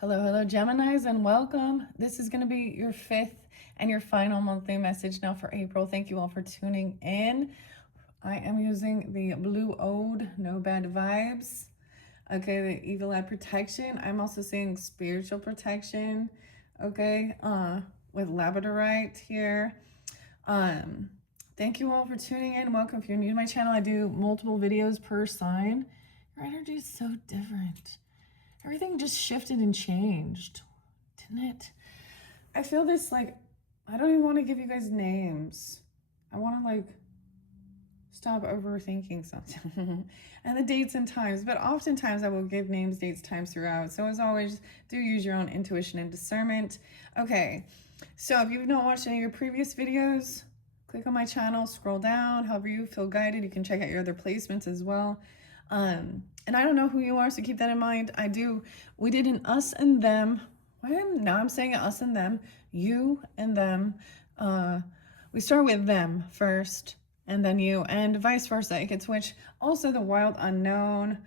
Hello, hello, Geminis, and welcome. This is going to be your fifth and your final monthly message now for April. Thank you all for tuning in. I am using the Blue Ode, No Bad Vibes. Okay, the Evil Eye Protection. I'm also seeing spiritual protection. Okay, with labradorite here. Um, Thank you all for tuning in. Welcome. If you're new to my channel, I do multiple videos per sign. Your energy is so different. Everything just shifted and changed, didn't it? I feel this like, I don't even want to give you guys names. I want to like stop overthinking something and the dates and times, but oftentimes I will give names, dates, times throughout. So as always, do use your own intuition and discernment. Okay, so if you've not watched any of your previous videos, click on my channel, scroll down, however you feel guided. You can check out your other placements as well. And I don't know who you are, so keep that in mind. We did an us and them. Now I'm saying us and them, you and them. We start with them first, and then you, and vice versa. It can switch. Also, the wild unknown,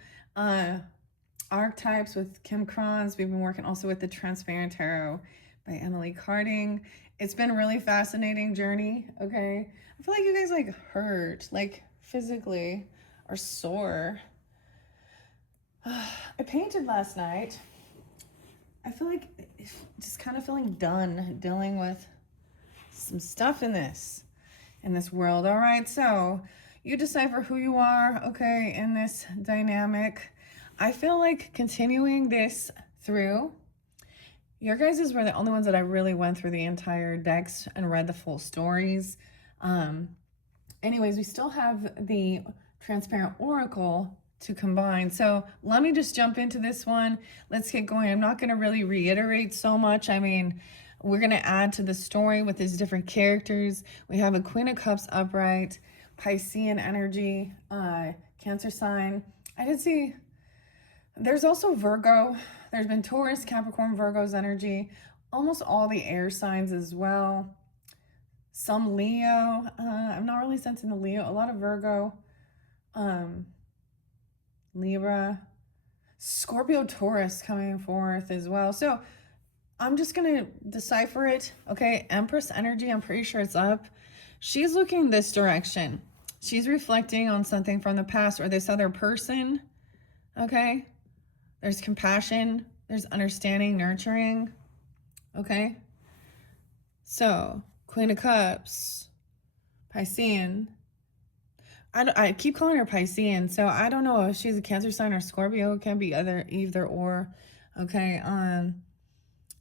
archetypes with Kim Kranz. We've been working also with the Transparent Tarot by Emily Carding. It's been a really fascinating journey. Okay, I feel like you guys like hurt, like physically, or sore. I painted last night. I feel like just kind of feeling done dealing with some stuff in this world. All right, so you decipher who you are, okay, in this dynamic. I feel like continuing this through. Your guys were the only ones that I really went through the entire decks and read the full stories. Anyways, we still have the Transparent Oracle to combine. So let me just jump into this one. Let's get going. I'm not going to really reiterate so much. I mean, we're going to add to the story with these different characters. We have a Queen of Cups upright, Piscean energy, Cancer sign. I did see there's also Virgo. There's been Taurus, Capricorn, Virgo's energy. Almost all the air signs as well. Some Leo. I'm not really sensing the Leo. A lot of Virgo. Libra, Scorpio, Taurus coming forth as well. So I'm just going to decipher it. Okay, Empress energy, I'm pretty sure it's up. She's looking this direction. She's reflecting on something from the past or this other person. Okay, there's compassion, there's understanding, nurturing. Okay, so Queen of Cups, Piscean. I keep calling her Piscean, so I don't know if she's a Cancer sign or Scorpio. It can be either or. Okay, a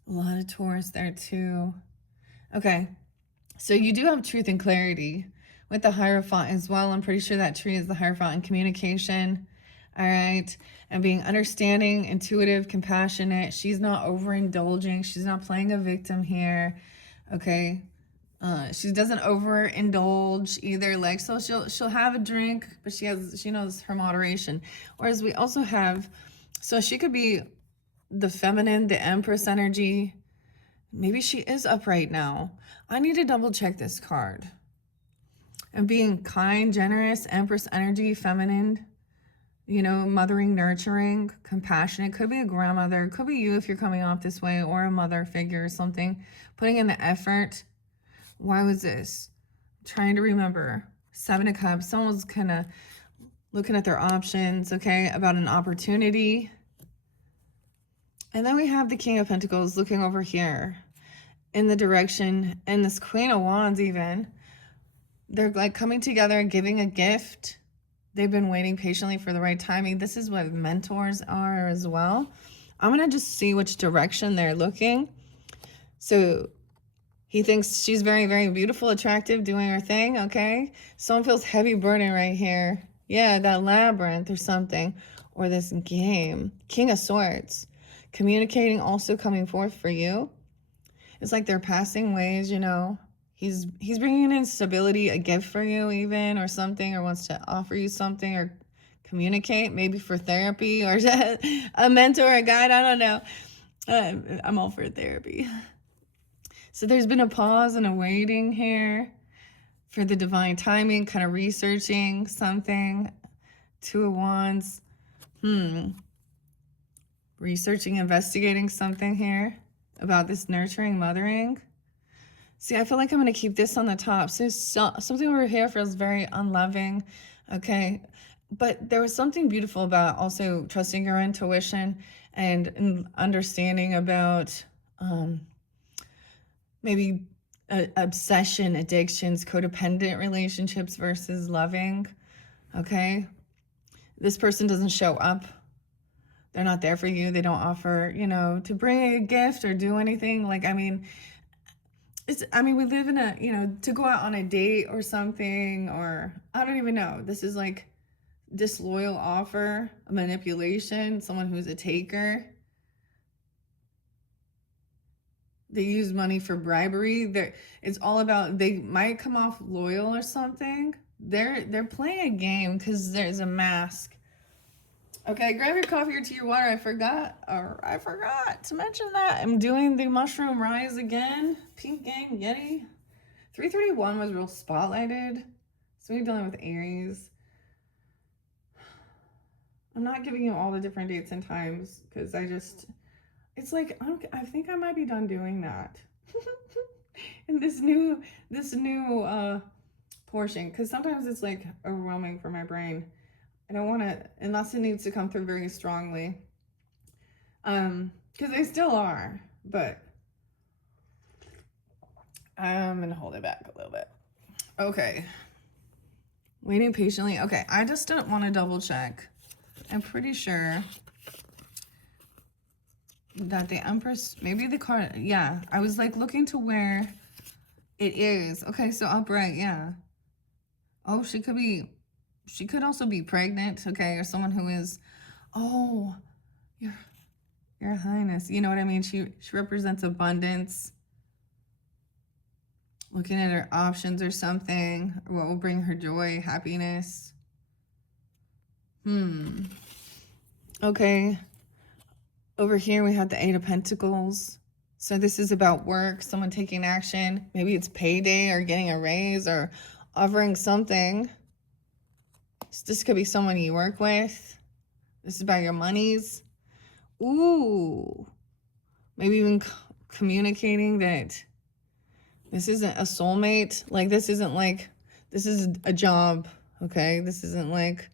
lot of Taurus there too. Okay, so you do have truth and clarity with the Hierophant as well. I'm pretty sure that tree is the Hierophant in communication. All right, and being understanding, intuitive, compassionate. She's not overindulging. She's not playing a victim here. Okay. She doesn't overindulge either. Like, so she'll have a drink, but she knows her moderation. Whereas we also have, so she could be the feminine, the Empress energy. Maybe she is upright now. I need to double check this card. And being kind, generous, Empress energy, feminine, mothering, nurturing, compassionate. Could be a grandmother, could be you if you're coming off this way, or a mother figure or something. Putting in the effort. Why was this? I'm trying to remember. Seven of Cups. Someone's kind of looking at their options, okay, about an opportunity. And then we have the King of Pentacles looking over here in the direction, and this Queen of Wands even. They're like coming together and giving a gift. They've been waiting patiently for the right timing. This is what mentors are as well. I'm going to just see which direction they're looking. So he thinks she's very, very beautiful, attractive, doing her thing, okay? Someone feels heavy burden right here. Yeah, that labyrinth or something. Or this game. King of Swords. Communicating also coming forth for you. It's like they're passing ways, He's bringing in stability, a gift for you even, or something, or wants to offer you something, or communicate, maybe for therapy, or a mentor, a guide, I don't know. I'm all for therapy. So there's been a pause and a waiting here for the divine timing, kind of researching something. Two of Wands. researching, investigating something here about this nurturing, mothering. See, I feel like I'm going to keep this on the top. So something over here feels very unloving. Okay. But there was something beautiful about also trusting your intuition and understanding about maybe obsession, addictions, codependent relationships versus loving. Okay. This person doesn't show up. They're not there for you. They don't offer, you know, to bring a gift or do anything. Like, I mean, we live in a, you know, to go out on a date or something, or I don't even know. This is like disloyal offer, a manipulation, someone who's a taker. They use money for bribery. It's all about, they might come off loyal or something. They're playing a game because there's a mask. Okay, grab your coffee or tea or water. I forgot to mention that. I'm doing the mushroom rise again. Pink Gang Yeti. 331 was real spotlighted. So we're dealing with Aries. I'm not giving you all the different dates and times because it's like, I think I might be done doing that. In this new portion, because sometimes it's like overwhelming for my brain. I don't want to, unless it needs to come through very strongly. Because they still are, but I'm going to hold it back a little bit. Okay. Waiting patiently. Okay, I just don't want to double check. I'm pretty sure that the Empress, maybe the card, yeah. I was like looking to where it is. Okay, so upright, yeah. Oh, she could also be pregnant, okay, or someone who is, oh, your Highness, you know what I mean? She represents abundance. Looking at her options or something, or what will bring her joy, happiness. Okay. Over here we have the Eight of Pentacles. So this is about work, someone taking action. Maybe it's payday or getting a raise or offering something. So this could be someone you work with. This is about your monies. Ooh. Maybe even communicating that this isn't a soulmate. Like, this isn't like, this is a job, okay? This isn't like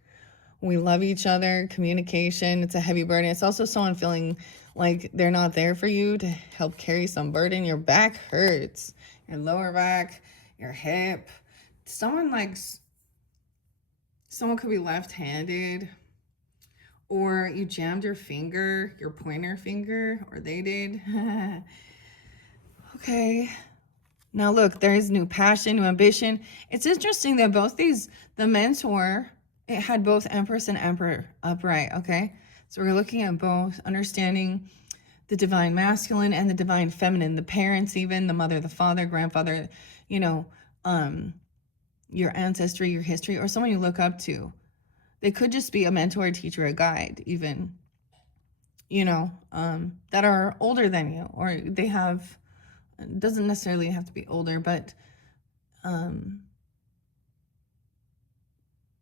we love each other, communication. It's a heavy burden. It's also someone feeling like they're not there for you to help carry some burden. Your back hurts, your lower back, your hip. Someone could be left-handed, or you jammed your finger, your pointer finger, or they did. Okay. Now look, there is new passion, new ambition. It's interesting that both these, the mentor, it had both Empress and Emperor upright, okay? So we're looking at both, understanding the divine masculine and the divine feminine, the parents even, the mother, the father, grandfather, you know, your ancestry, your history, or someone you look up to. They could just be a mentor, a teacher, a guide, even, you know, that are older than you, or they have, it doesn't necessarily have to be older, but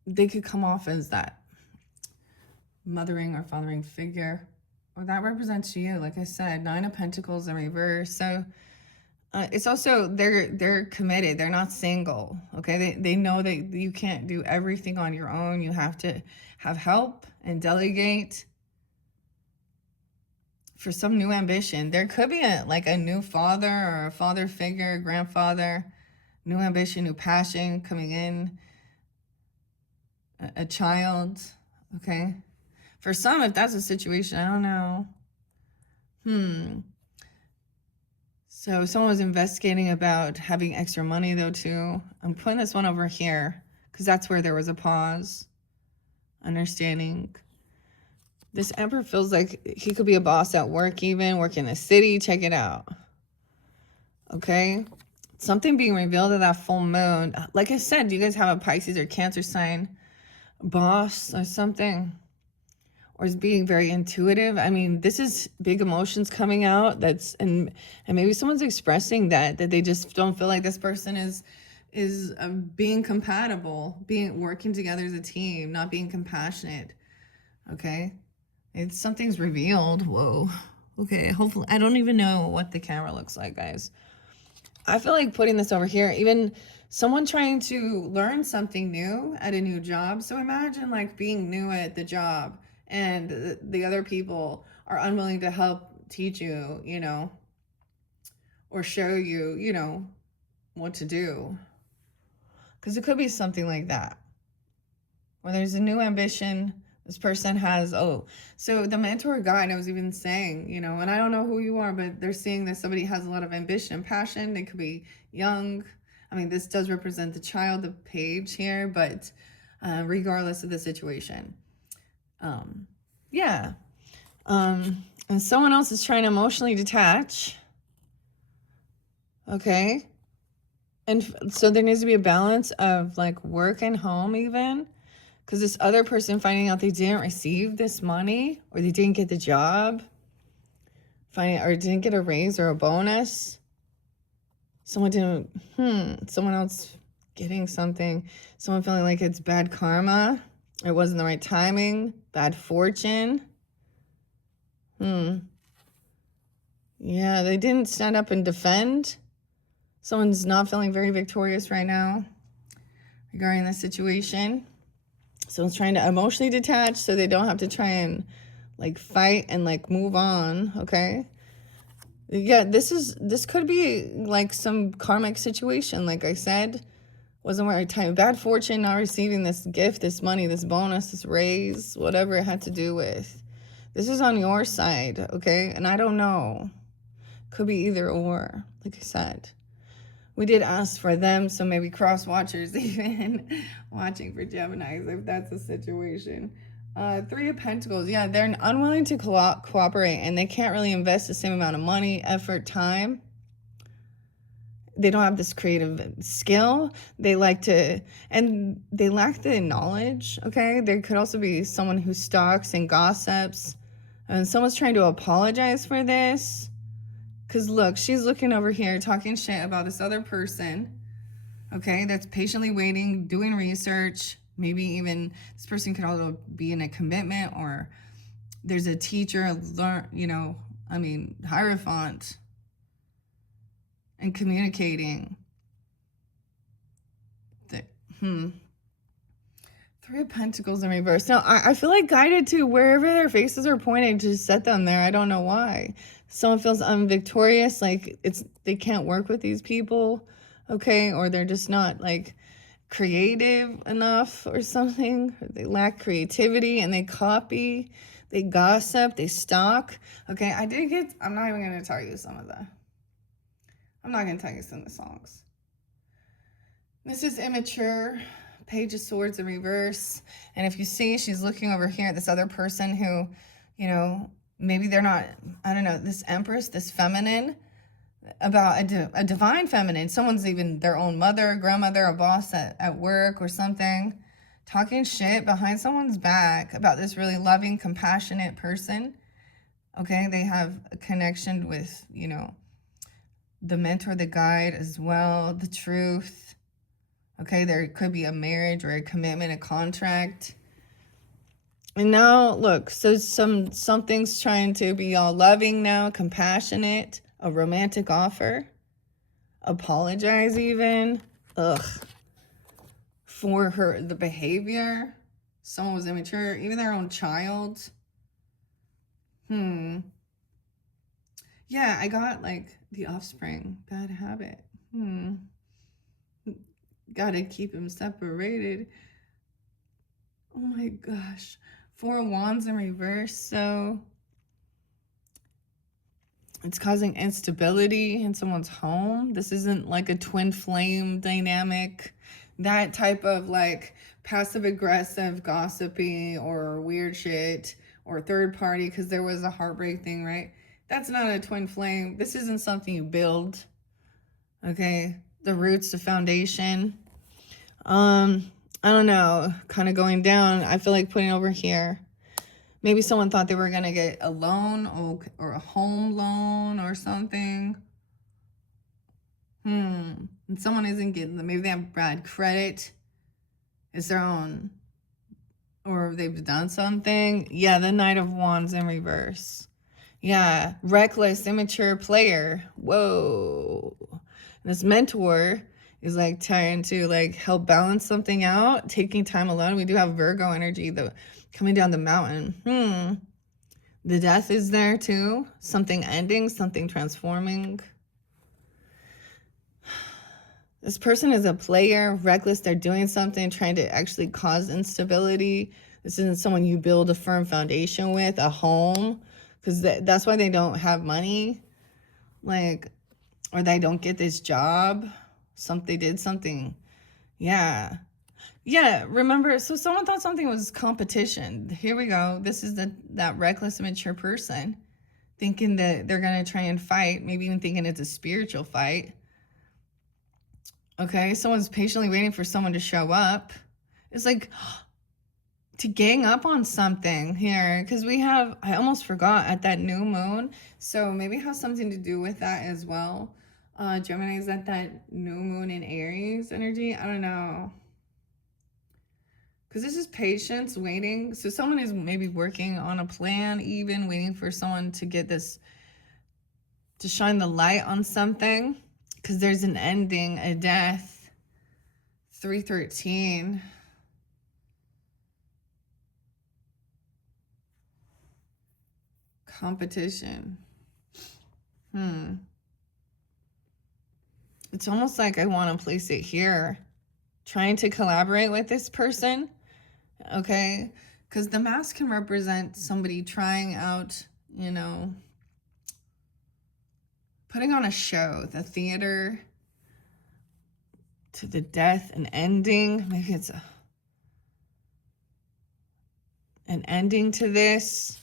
they could come off as that mothering or fathering figure, or that represents you. Like I said, Nine of Pentacles in reverse. So it's also, they're committed. They're not single. Okay. They know that you can't do everything on your own. You have to have help and delegate for some new ambition. There could be a new father or a father figure, grandfather, new ambition, new passion coming in, a child. Okay. For some, if that's a situation, I don't know. So someone was investigating about having extra money though too. I'm putting this one over here because that's where there was a pause. Understanding. This Emperor feels like he could be a boss at work, even work in a city. Check it out. Okay. Something being revealed at that full moon. Like I said, do you guys have a Pisces or Cancer sign boss or something? Or is being very intuitive. I mean, this is big emotions coming out. And maybe someone's expressing that they just don't feel like this person is being compatible, working together as a team, not being compassionate. Okay. It's something's revealed. Whoa. Okay, hopefully, I don't even know what the camera looks like, guys. I feel like putting this over here, even someone trying to learn something new at a new job. So imagine like being new at the job and the other people are unwilling to help teach you, you know, or show you, you know, what to do. Because it could be something like that. Or there's a new ambition. This person has, oh, so the mentor guide, I was even saying, you know, and I don't know who you are, but they're seeing that somebody has a lot of ambition and passion. They could be young. I mean, this does represent the child, the page here, but regardless of the situation. Yeah. And someone else is trying to emotionally detach. Okay. And so there needs to be a balance of like work and home even. Because this other person finding out they didn't receive this money or they didn't get the job, or didn't get a raise or a bonus. Someone didn't, someone else getting something. Someone feeling like it's bad karma. It wasn't the right timing. Bad fortune. Yeah, they didn't stand up and defend. Someone's not feeling very victorious right now regarding this situation. Someone's trying to emotionally detach so they don't have to try and like fight and like move on. Okay. Yeah, this could be like some karmic situation. Like I said, wasn't right time. Bad fortune, not receiving this gift, this money, this bonus, this raise, whatever it had to do with. This is on your side. Okay. And I don't know. Could be either or, like I said. We did ask for them, so maybe cross watchers even watching for Geminis if that's the situation. Three of Pentacles, yeah, they're unwilling to cooperate and they can't really invest the same amount of money, effort, time. They don't have this creative skill. They like to, and they lack the knowledge, okay? There could also be someone who stalks and gossips, and someone's trying to apologize for this. Because look, she's looking over here talking shit about this other person, okay, that's patiently waiting, doing research. Maybe even this person could also be in a commitment, or there's a teacher, Hierophant, and communicating. Three of Pentacles in reverse. Now, I feel like guided to wherever their faces are pointed to set them there. I don't know why. Someone feels unvictorious, like they can't work with these people, okay? Or they're just not like creative enough or something. Or they lack creativity and they copy, they gossip, they stalk. Okay, I'm not even going to tell you some of I'm not going to tell you some of the songs. This is immature. Page of Swords in reverse. And if you see, she's looking over here at this other person who, you know, maybe they're not, I don't know, this Empress, this feminine, about a divine feminine. Someone's even their own mother, grandmother, a boss at work or something, talking shit behind someone's back about this really loving, compassionate person. Okay, they have a connection with, you know, the mentor, the guide as well, the truth. Okay, there could be a marriage or a commitment, a contract. And now, look, so something's trying to be all loving now, compassionate, a romantic offer, apologize even, for the behavior. Someone was immature, even their own child. Yeah, I got like the offspring, bad habit. Gotta keep them separated. Oh my gosh. Four of Wands in reverse. So it's causing instability in someone's home. This isn't like a twin flame dynamic. That type of like passive aggressive gossipy or weird shit or third party, because there was a heartbreak thing, right? That's not a twin flame. This isn't something you build. Okay. The roots, the foundation. I don't know, kind of going down. I feel like putting over here. Maybe someone thought they were going to get a loan or a home loan or something. And someone isn't getting them. Maybe they have bad credit. It's their own. or they've done something. Yeah, the Knight of Wands in reverse. Yeah, reckless, immature player. Whoa. This mentor is like trying to like help balance something out, taking time alone. We do have Virgo energy coming down the mountain. The death is there too. Something ending, something transforming. This person is a player, reckless. They're doing something, trying to actually cause instability. This isn't someone you build a firm foundation with, a home, because that's why they don't have money, like, or they don't get this job. They did something. Yeah. Yeah, remember, so someone thought something was competition. Here we go. This is that reckless, immature person thinking that they're going to try and fight, maybe even thinking it's a spiritual fight. Okay, someone's patiently waiting for someone to show up. It's like to gang up on something here, because I almost forgot, at that new moon. So maybe it has something to do with that as well. Gemini is at that new moon in Aries energy. I don't know. Because this is patience, waiting. So someone is maybe working on a plan, even waiting for someone to get this, to shine the light on something. Because there's an ending, a death. 313. Competition. It's almost like I want to place it here. Trying to collaborate with this person. Okay? Because the mask can represent somebody trying out, putting on a show, the theater, to the death, an ending. Maybe it's an ending to this.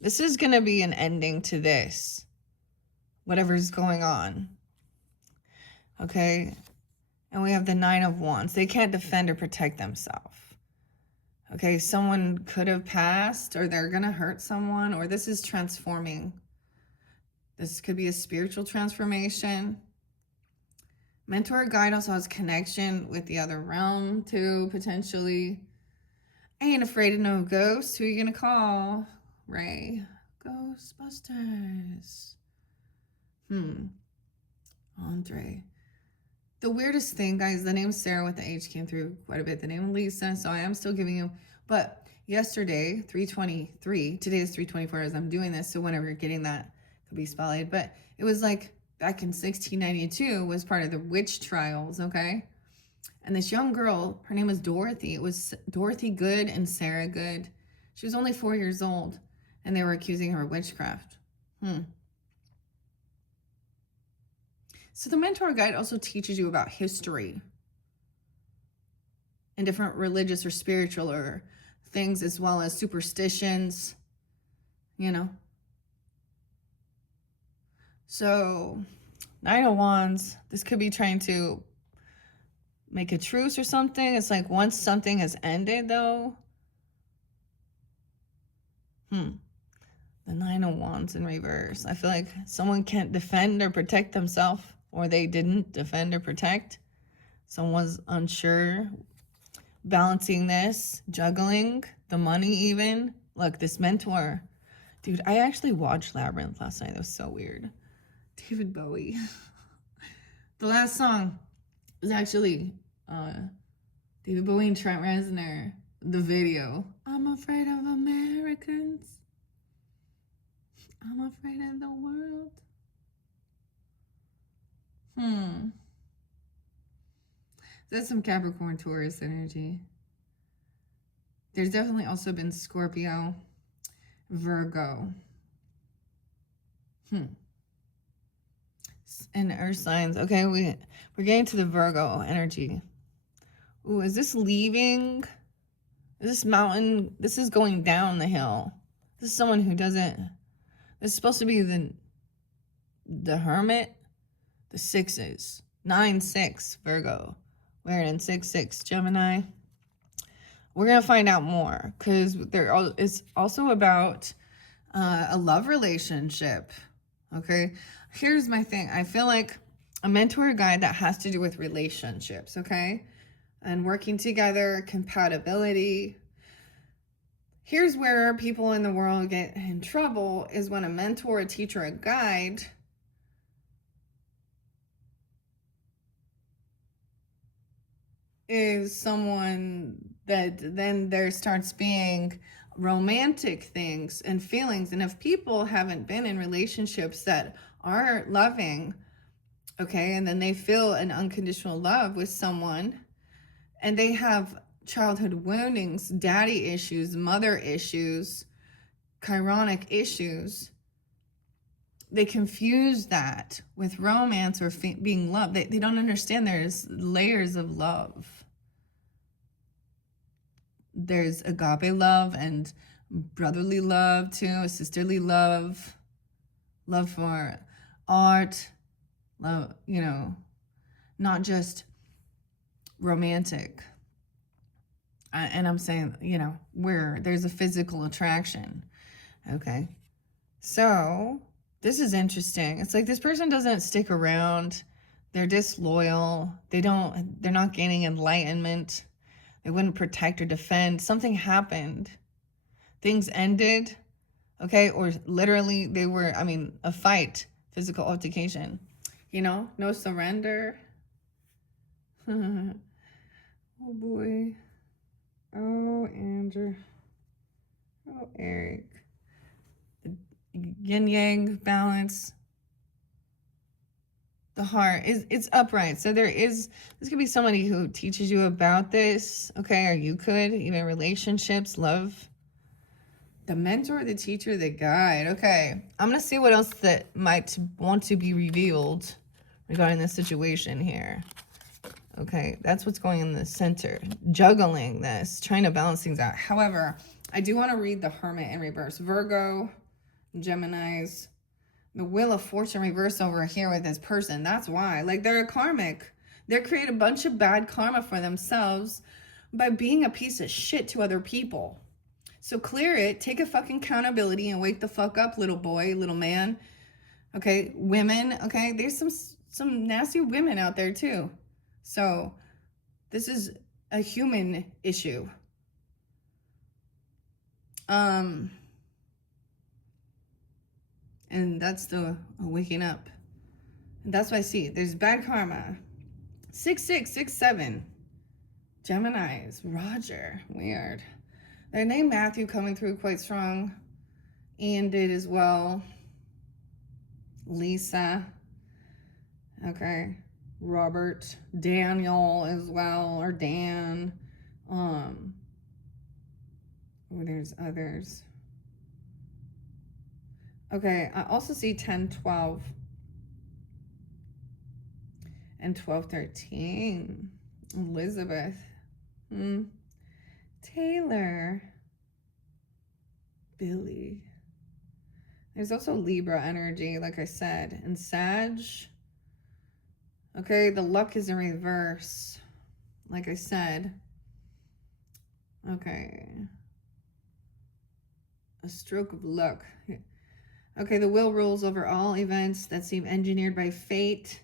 This is going to be an ending to this, whatever's going on. Okay? And we have the Nine of Wands. They can't defend or protect themselves. Okay, someone could have passed, or they're going to hurt someone, or this is transforming. This could be a spiritual transformation. Mentor guide also has connection with the other realm too, potentially. I ain't afraid of no ghosts. Who are you going to call? Ray. Ghostbusters. Andre. The weirdest thing, guys, the name Sarah with the H came through quite a bit. The name Lisa, so I am still giving you. But yesterday, 323, today is 324 as I'm doing this, so whenever you're getting that, could be spotlight. But it was like back in 1692 was part of the witch trials, okay? And this young girl, her name was Dorothy. It was Dorothy Good and Sarah Good. She was only 4 years old, and they were accusing her of witchcraft. So the mentor guide also teaches you about history and different religious or spiritual or things, as well as superstitions, So Nine of Wands, this could be trying to make a truce or something. It's like once something has ended, though. The Nine of Wands in reverse. I feel like someone can't defend or protect themselves, or they didn't defend or protect. Someone's unsure, balancing this, juggling the money even. Look, this mentor. Dude, I actually watched Labyrinth last night. That was so weird. David Bowie. The last song was actually David Bowie and Trent Reznor. The video. I'm afraid of Americans. I'm afraid of the world. That's some Capricorn Taurus energy. There's definitely also been Scorpio, Virgo. And earth signs. Okay, we're getting to the Virgo energy. Ooh, is this leaving? Is this mountain? This is going down the hill. This is someone who doesn't. This is supposed to be the Hermit. The sixes. 9-6 Virgo. We're in 6-6 Gemini. We're going to find out more, because it's also about a love relationship. Okay, here's my thing. I feel like a mentor guide that has to do with relationships, okay? And working together, compatibility. Here's where people in the world get in trouble, is when a mentor, a teacher, a guide is someone that then there starts being romantic things and feelings. And if people haven't been in relationships that are loving, okay, and then they feel an unconditional love with someone, and they have childhood woundings, daddy issues, mother issues, chironic issues, they confuse that with romance or being loved. They don't understand there's layers of love. There's agape love and brotherly love too, sisterly love, love for art, love, you know, not just romantic. And I'm saying, you know, where there's a physical attraction. Okay. So this is interesting. It's like this person doesn't stick around. They're disloyal. They're not gaining enlightenment. They wouldn't protect or defend. Something happened. Things ended. Okay. Or literally they were, I mean, a fight, physical altercation, you know, no surrender. Oh boy. Oh, Andrew. Oh, Eric. Yin yang balance. The heart it's upright. So this could be somebody who teaches you about this, okay? Or you could, even relationships, love. The mentor, the teacher, the guide. Okay, I'm gonna see what else that might want to be revealed regarding this situation here. Okay, that's what's going in the center. Juggling this, trying to balance things out. However, I do want to read the Hermit in reverse. Virgo, Geminis, the Wheel of Fortune reverse over here with this person. That's why. Like, they're a karmic. They create a bunch of bad karma for themselves by being a piece of shit to other people. So clear it. Take a fucking accountability and wake the fuck up, little boy, little man. Okay, women. Okay, there's some nasty women out there too. So this is a human issue. And that's the waking up. And that's what I see. There's bad karma. 6667. Geminis. Roger. Weird. Their name Matthew coming through quite strong. Ian did as well. Lisa. Okay. Robert. Daniel as well. Or Dan. Oh, there's others. Okay, I also see 1012 and 1213. Elizabeth. Taylor. Billy. There's also Libra energy, like I said. And Sag. Okay, the luck is in reverse, like I said. Okay. A stroke of luck. Okay, the will rules over all events that seem engineered by fate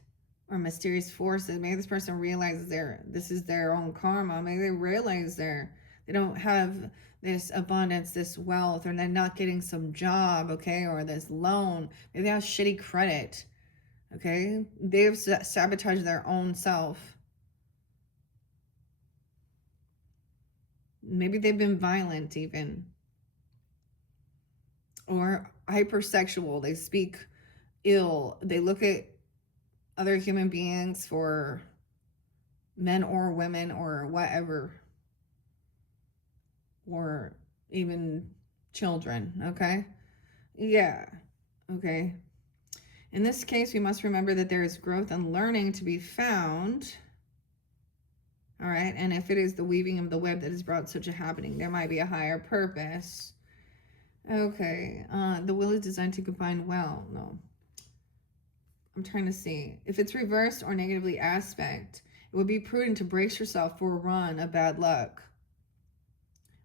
or mysterious forces. Maybe this person realizes this is their own karma. Maybe they realize they don't have this abundance, this wealth, or they're not getting some job, okay, or this loan. Maybe they have shitty credit, okay? They've sabotaged their own self. Maybe they've been violent even. Or hypersexual. They speak ill. They look at other human beings, for men or women or whatever, or even children. Okay, yeah, okay. In this case, we must remember that there is growth and learning to be found. All right, and if it is the weaving of the web that has brought such a happening, there might be a higher purpose. Okay, the will is designed to combine well. No, I'm trying to see. If it's reversed or negatively aspect, it would be prudent to brace yourself for a run of bad luck.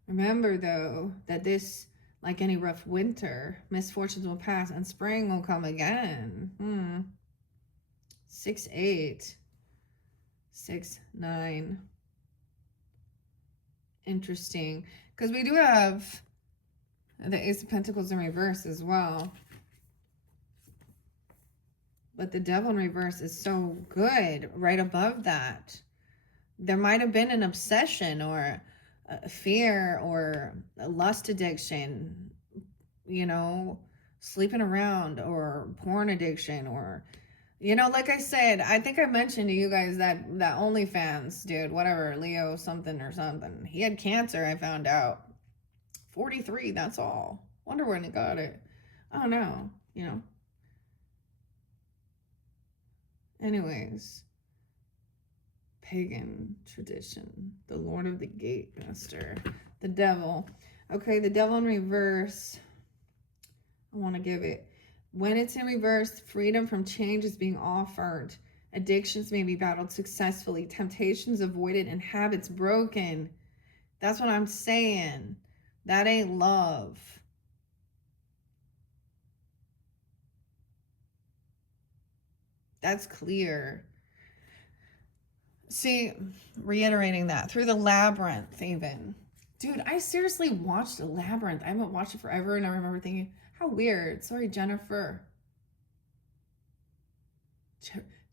Remember, though, that this, like any rough winter, misfortunes will pass and spring will come again. 6-8. 6-9. Interesting. Because we do have The Ace of Pentacles in reverse as well. But the Devil in reverse is so good right above that. There might have been an obsession or a fear or a lust addiction, you know, sleeping around, or porn addiction, or, you know, like I said, I think I mentioned to you guys that OnlyFans dude, whatever, Leo something or something, he had cancer, I found out. 43, that's all. Wonder when he got it. I don't know, you know. Anyways, pagan tradition, the Lord of the Gate Master, the Devil. Okay, the Devil in reverse. I want to give it. When it's in reverse, freedom from change is being offered. Addictions may be battled successfully. Temptations avoided and habits broken. That's what I'm saying. That ain't love. That's clear. See, reiterating that through the Labyrinth, even. Dude, I seriously watched the Labyrinth. I haven't watched it forever, and I remember thinking, how weird. Sorry, Jennifer.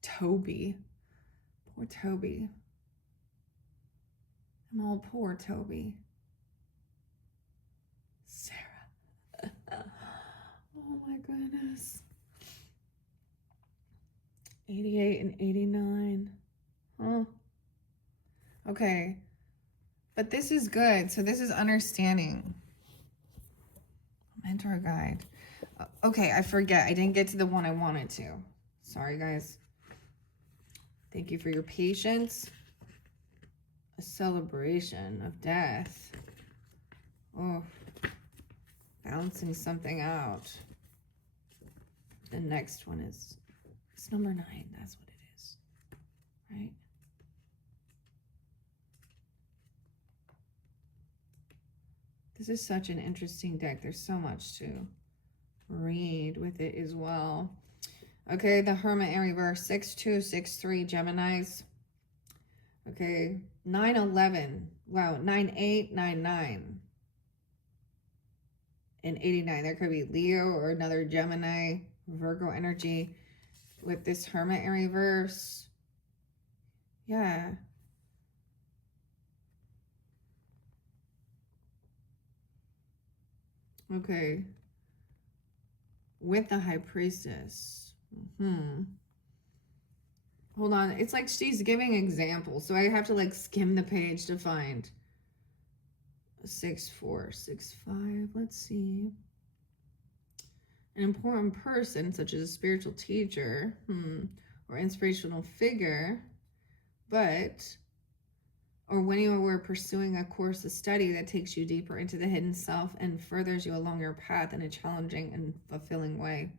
Toby. Poor Toby. I'm all poor Toby. Sarah. Oh my goodness. 88 and 89. Huh. Okay. But this is good. So this is understanding. Mentor guide. Okay, I forget. I didn't get to the one I wanted to. Sorry, guys. Thank you for your patience. A celebration of death. Oh, balancing something out. The next one is, it's number 9. That's what it is, right? This is such an interesting deck. There's so much to read with it as well. Okay, the Hermit in reverse, 6-2, 6-3 Geminis. Okay, 9-11. Wow, 9-8, 9-9. And 89. There could be Leo or another Gemini, Virgo energy with this Hermit in reverse. Yeah. Okay. With the High Priestess. Hold on. It's like she's giving examples, so I have to like skim the page to find. 6-4, 6-5. Let's see. An important person, such as a spiritual teacher, or inspirational figure, or when you were pursuing a course of study that takes you deeper into the hidden self and furthers you along your path in a challenging and fulfilling way.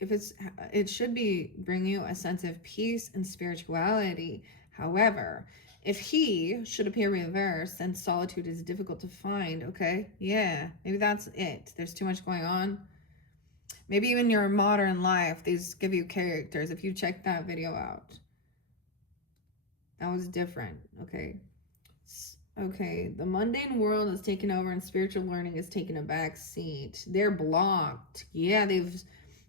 It should bring you a sense of peace and spirituality. However, if he should appear reversed, then solitude is difficult to find. Okay, yeah, maybe that's it. There's too much going on. Maybe even your modern life, these give you characters. If you check that video out, that was different. Okay. Okay, the mundane world is taken over and spiritual learning is taking a back seat. They're blocked. Yeah,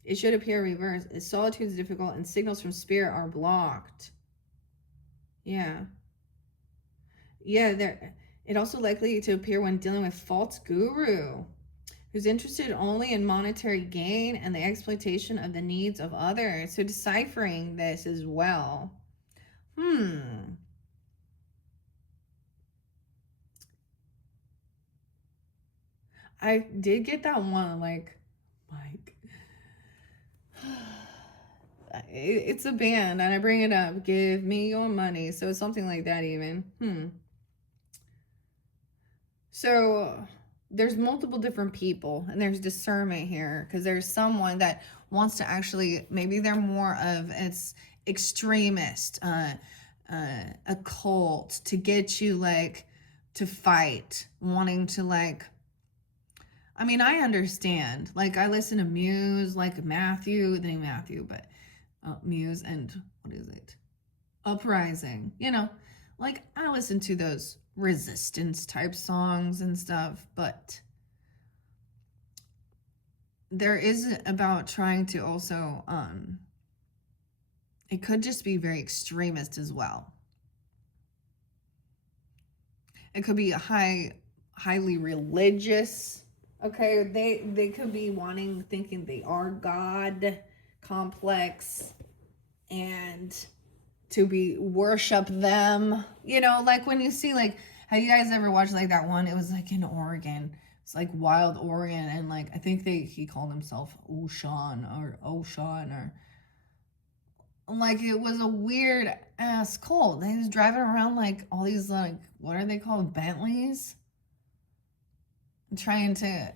it should appear reversed. Solitude is difficult and signals from spirit are blocked. Yeah. Yeah, it also likely to appear when dealing with false guru who's interested only in monetary gain and the exploitation of the needs of others. So deciphering this as well. I did get that one, like, it's a band, and I bring it up. Give me your money. So it's something like that even. So there's multiple different people, and there's discernment here, because there's someone that wants to actually, maybe they're more of it's extremist, a cult to get you like to fight, wanting to like, I mean, I understand. Like, I listen to Muse, like Matthew, the name Matthew, but Muse and what is it? Uprising. You know, like I listen to those resistance type songs and stuff, but there is about trying to also, it could just be very extremist as well. It could be highly religious. Okay, they could be thinking they are God complex, and to be worship them. You know, like when you see, like, have you guys ever watched like that one? It was like in Oregon. It's like Wild Oregon, and like I think he called himself Oshan or like it was a weird ass cult. He was driving around like all these, like, what are they called, Bentleys, trying to.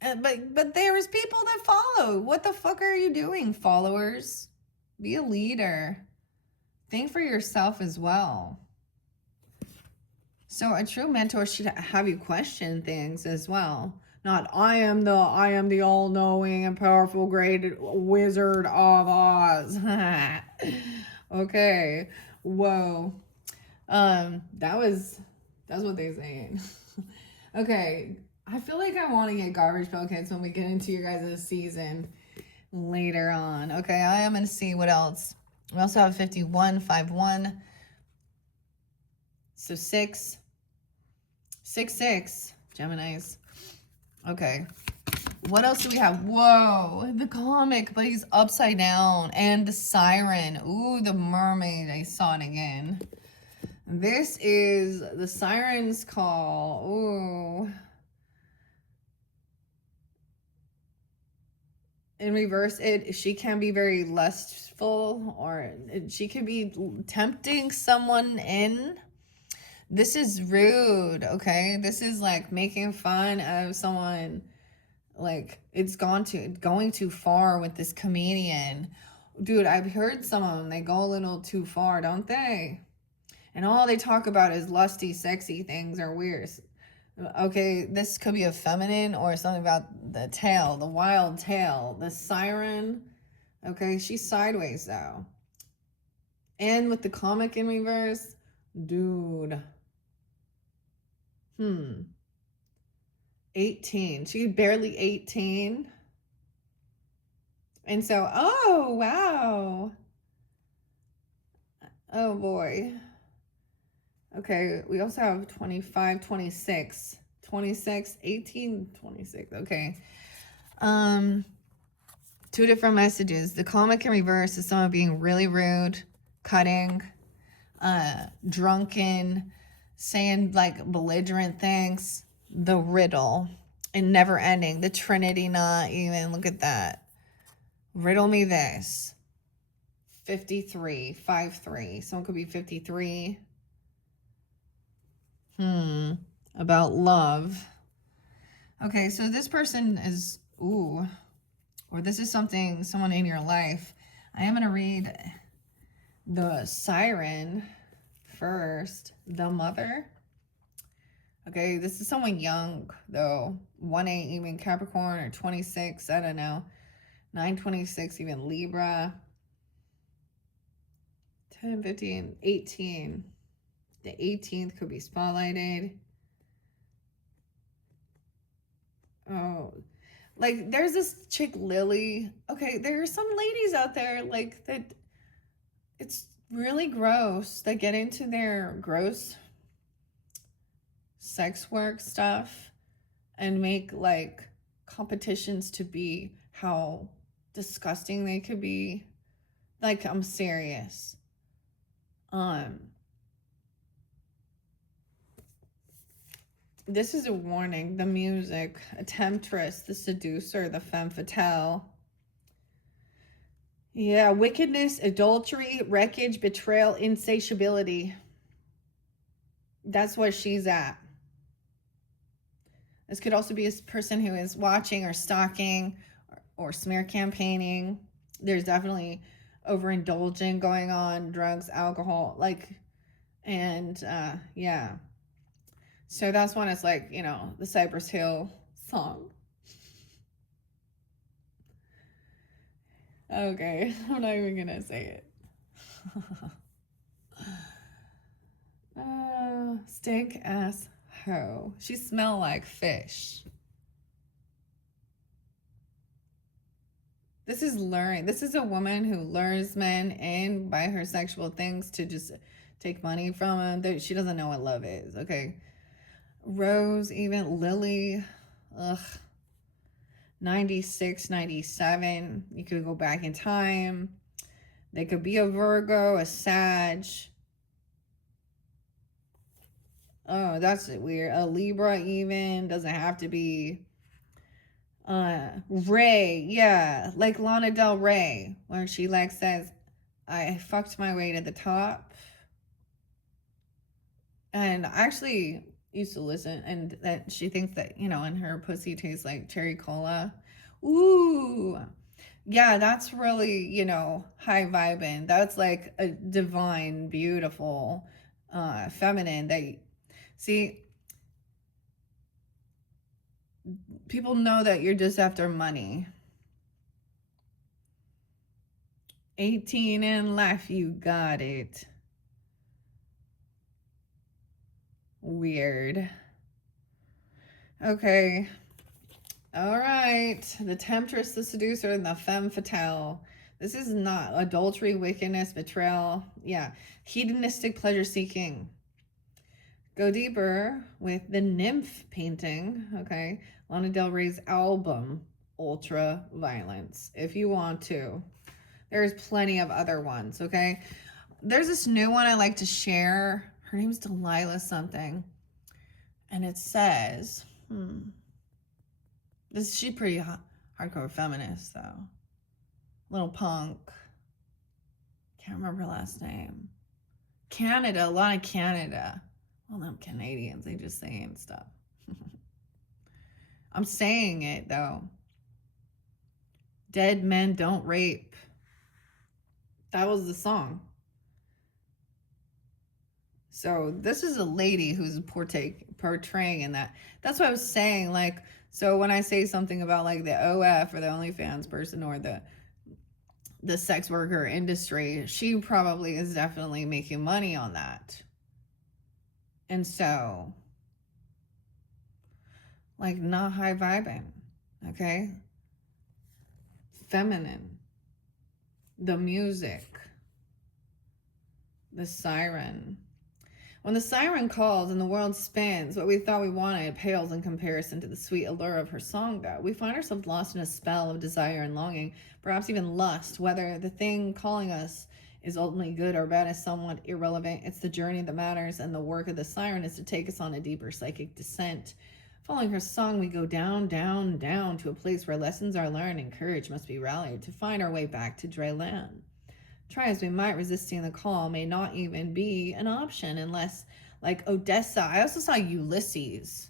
But there was people that follow. What the fuck are you doing, followers? Be a leader. Think for yourself as well. So a true mentor should have you question things as well. Not I am the all-knowing and powerful great wizard of Oz. Okay. Whoa. That's what they saying. Okay. I feel like I want to get garbage pail kids when we get into your guys' season later on. Okay, I am going to see what else. We also have 51, 51. So 6, 6, 6, Geminis. Okay. What else do we have? Whoa, the comic, but he's upside down. And the siren. Ooh, the mermaid. I saw it again. This is the siren's call. Ooh. In reverse, she can be very lustful, or she could be tempting someone in. This is rude, okay? This is like making fun of someone. Like, it's going too far with this comedian. Dude, I've heard some of them, they go a little too far, don't they? And all they talk about is lusty, sexy things or weird. Okay, this could be a feminine or something about the tail, the wild tail, the siren. Okay, she's sideways though. And with the comic in reverse, dude. 18. She's barely 18. And so, oh, wow. Oh, boy. Okay, we also have 25, 26. 26, 18, 26. Okay. Two different messages. The comic in reverse is someone being really rude, cutting, drunken, saying like belligerent things. The riddle and never ending. The Trinity knot even. Look at that. Riddle me this. 53, 5-3. Someone could be 53. About love. Okay, so this person is, ooh, or this is someone in your life. I am going to read the siren first. The mother. Okay, this is someone young, though. 1-8, even Capricorn, or 26, I don't know. 9-26, even Libra. 10, 15, 18. The 18th could be spotlighted. Oh, like there's this chick, Lily. Okay, there are some ladies out there like that. It's really gross. That get into their gross sex work stuff and make like competitions to be how disgusting they could be. Like, I'm serious. This is a warning. The music, a temptress, the seducer, the femme fatale. Yeah, wickedness, adultery, wreckage, betrayal, insatiability. That's what she's at. This could also be a person who is watching or stalking or smear campaigning. There's definitely overindulging going on, drugs, alcohol, like, and yeah. So that's when it's like, you know, the Cypress Hill song. Okay, I'm not even gonna say it. Stink ass hoe. She smell like fish. This is luring. This is a woman who lures men in by her sexual things to just take money from them. She doesn't know what love is, okay? Rose, even Lily, ugh. 96, 97. You could go back in time. They could be a Virgo, a Sag. Oh, that's weird. A Libra even. Doesn't have to be. Ray, yeah. Like Lana Del Rey, where she like says, I fucked my way to the top. And I actually used to listen, and that she thinks that, you know, and her pussy tastes like cherry cola. Ooh. Yeah, that's really, you know, high vibing. That's like a divine, beautiful, feminine. They see, people know that you're just after money. 18 and life, you got it. Weird. Okay. All right. The temptress, the seducer, and the femme fatale. This is not adultery, wickedness, betrayal. Yeah. Hedonistic pleasure seeking. Go deeper with the nymph painting. Okay. Lana Del Rey's album, Ultra Violence, if you want to. There's plenty of other ones. Okay. There's this new one I like to share. Her name's Delilah something. And it says, she's pretty hardcore feminist though. Little punk. Can't remember her last name. Canada, a lot of Canada. Well, them Canadians, they just saying stuff. I'm saying it though. Dead men don't rape. That was the song. So this is a lady who's portraying in that. That's what I was saying. Like, so when I say something about like the OF or the OnlyFans person or the sex worker industry, she probably is definitely making money on that. And so, like, not high vibing, okay? Feminine. The music. The siren. When the siren calls and the world spins, what we thought we wanted pales in comparison to the sweet allure of her song, though. We find ourselves lost in a spell of desire and longing, perhaps even lust. Whether the thing calling us is ultimately good or bad is somewhat irrelevant. It's the journey that matters, and the work of the siren is to take us on a deeper psychic descent. Following her song, we go down, down, down to a place where lessons are learned and courage must be rallied to find our way back to dry land. Try as we might, resisting the call may not even be an option unless, like Odessa, I also saw Ulysses.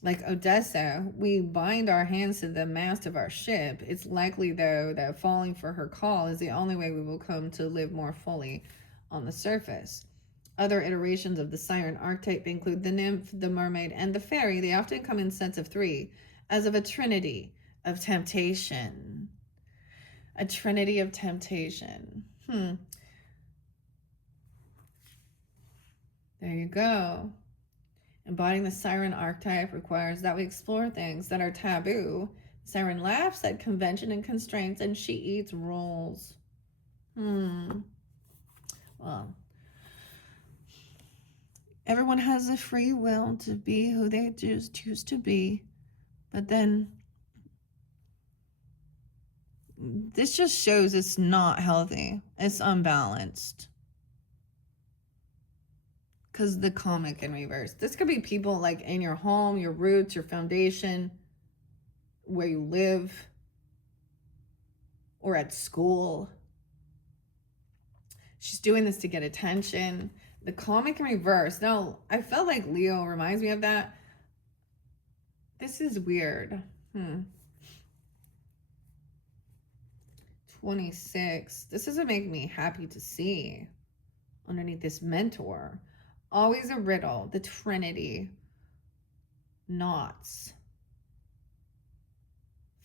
Like Odessa, we bind our hands to the mast of our ship. It's likely, though, that falling for her call is the only way we will come to live more fully on the surface. Other iterations of the siren archetype include the nymph, the mermaid, and the fairy. They often come in sets of three, as of a trinity of temptation. A trinity of temptation. There you go. Embodying the siren archetype requires that we explore things that are taboo. Siren laughs at convention and constraints, and she eats rules. Well, everyone has a free will to be who they choose to be, but then this just shows it's not healthy. It's unbalanced. Because the comic in reverse. This could be people like in your home, your roots, your foundation, where you live, or at school. She's doing this to get attention. The comic in reverse. Now, I felt like Leo reminds me of that. This is weird. 26. This doesn't make me happy to see underneath this mentor. Always a riddle. The Trinity. Knots.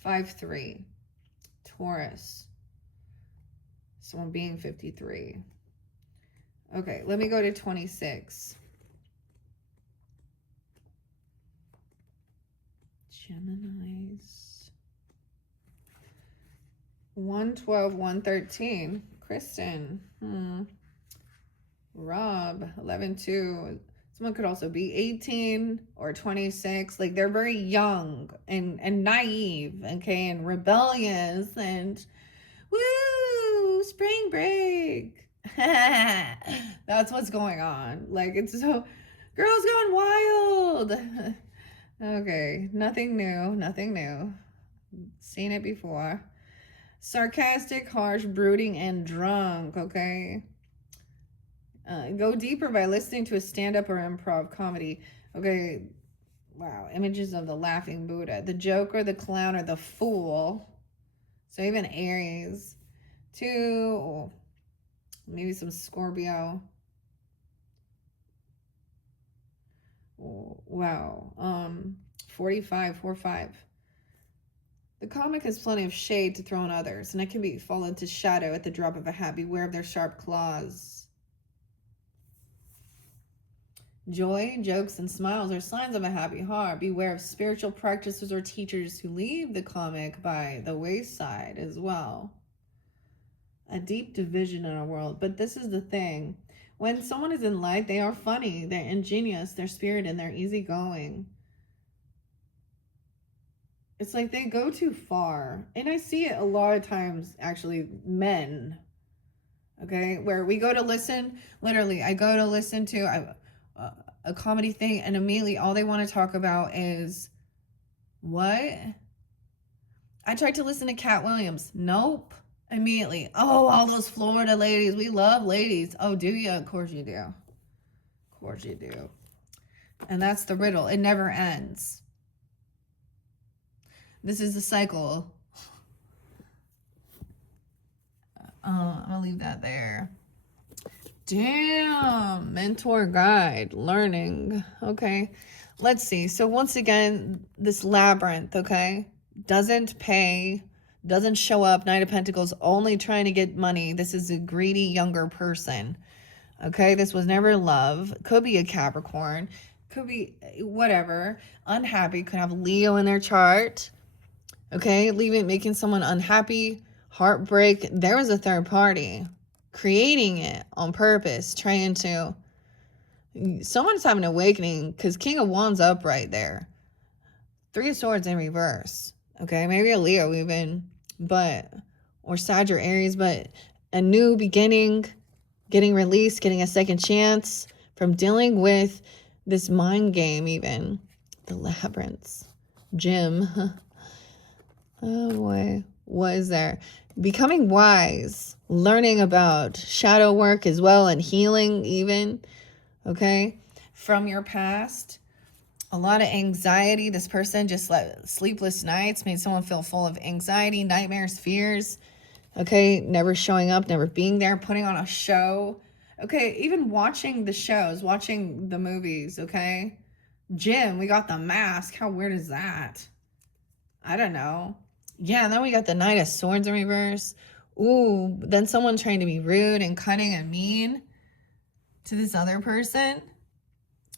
5-3. Taurus. Someone being 53. Okay, let me go to 26. Geminis. 112, 113. Kristen. Rob, 11, 2. Someone could also be 18 or 26. Like, they're very young and naive, okay, and rebellious, and woo, spring break. That's what's going on. Like, it's so, girls gone wild. Okay, nothing new. Seen it before. Sarcastic, harsh, brooding, and drunk, okay? Go deeper by listening to a stand-up or improv comedy. Okay, wow. Images of the laughing Buddha, the Joker, the clown, or the fool. So even Aries. 2, maybe some Scorpio. Wow. 45, 45. The comic has plenty of shade to throw on others, and it can fall into shadow at the drop of a hat. Beware of their sharp claws. Joy, jokes, and smiles are signs of a happy heart. Beware of spiritual practitioners or teachers who leave the comic by the wayside as well. A deep division in our world. But this is the thing. When someone is in light, they are funny, they're ingenious, they're spirited, and they're easygoing. It's like they go too far. And I see it a lot of times, actually, men. Okay? Where we go to listen, literally, I go to listen to a comedy thing, and immediately all they want to talk about is what? I tried to listen to Cat Williams. Nope. Immediately. Oh, all those Florida ladies. We love ladies. Oh, do you? Of course you do. Of course you do. And that's the riddle. It never ends. This is the cycle. I'm going to leave that there. Damn. Mentor guide. Learning. Okay. Let's see. So once again, this labyrinth, okay, doesn't pay, doesn't show up. Knight of Pentacles, only trying to get money. This is a greedy younger person. Okay, this was never love. Could be a Capricorn. Could be whatever. Unhappy. Could have Leo in their chart. Okay, making someone unhappy. Heartbreak. There was a third party creating it on purpose, trying to. Someone's having an awakening because King of Wands up right there. 3 of Swords in reverse. Okay, maybe a Leo even, or Sag or Aries, but a new beginning, getting released, getting a second chance from dealing with this mind game even. The labyrinths. Jim. Oh boy. What is there? Becoming wise. Learning about shadow work as well and healing even. Okay? From your past. A lot of anxiety. This person just let sleepless nights, made someone feel full of anxiety, nightmares, fears. Okay, never showing up, never being there, putting on a show. Okay, even watching the shows, watching the movies, okay? Jim, we got The Mask. How weird is that? I don't know. Yeah, and then we got the Knight of Swords in reverse. Ooh, then someone trying to be rude and cunning and mean to this other person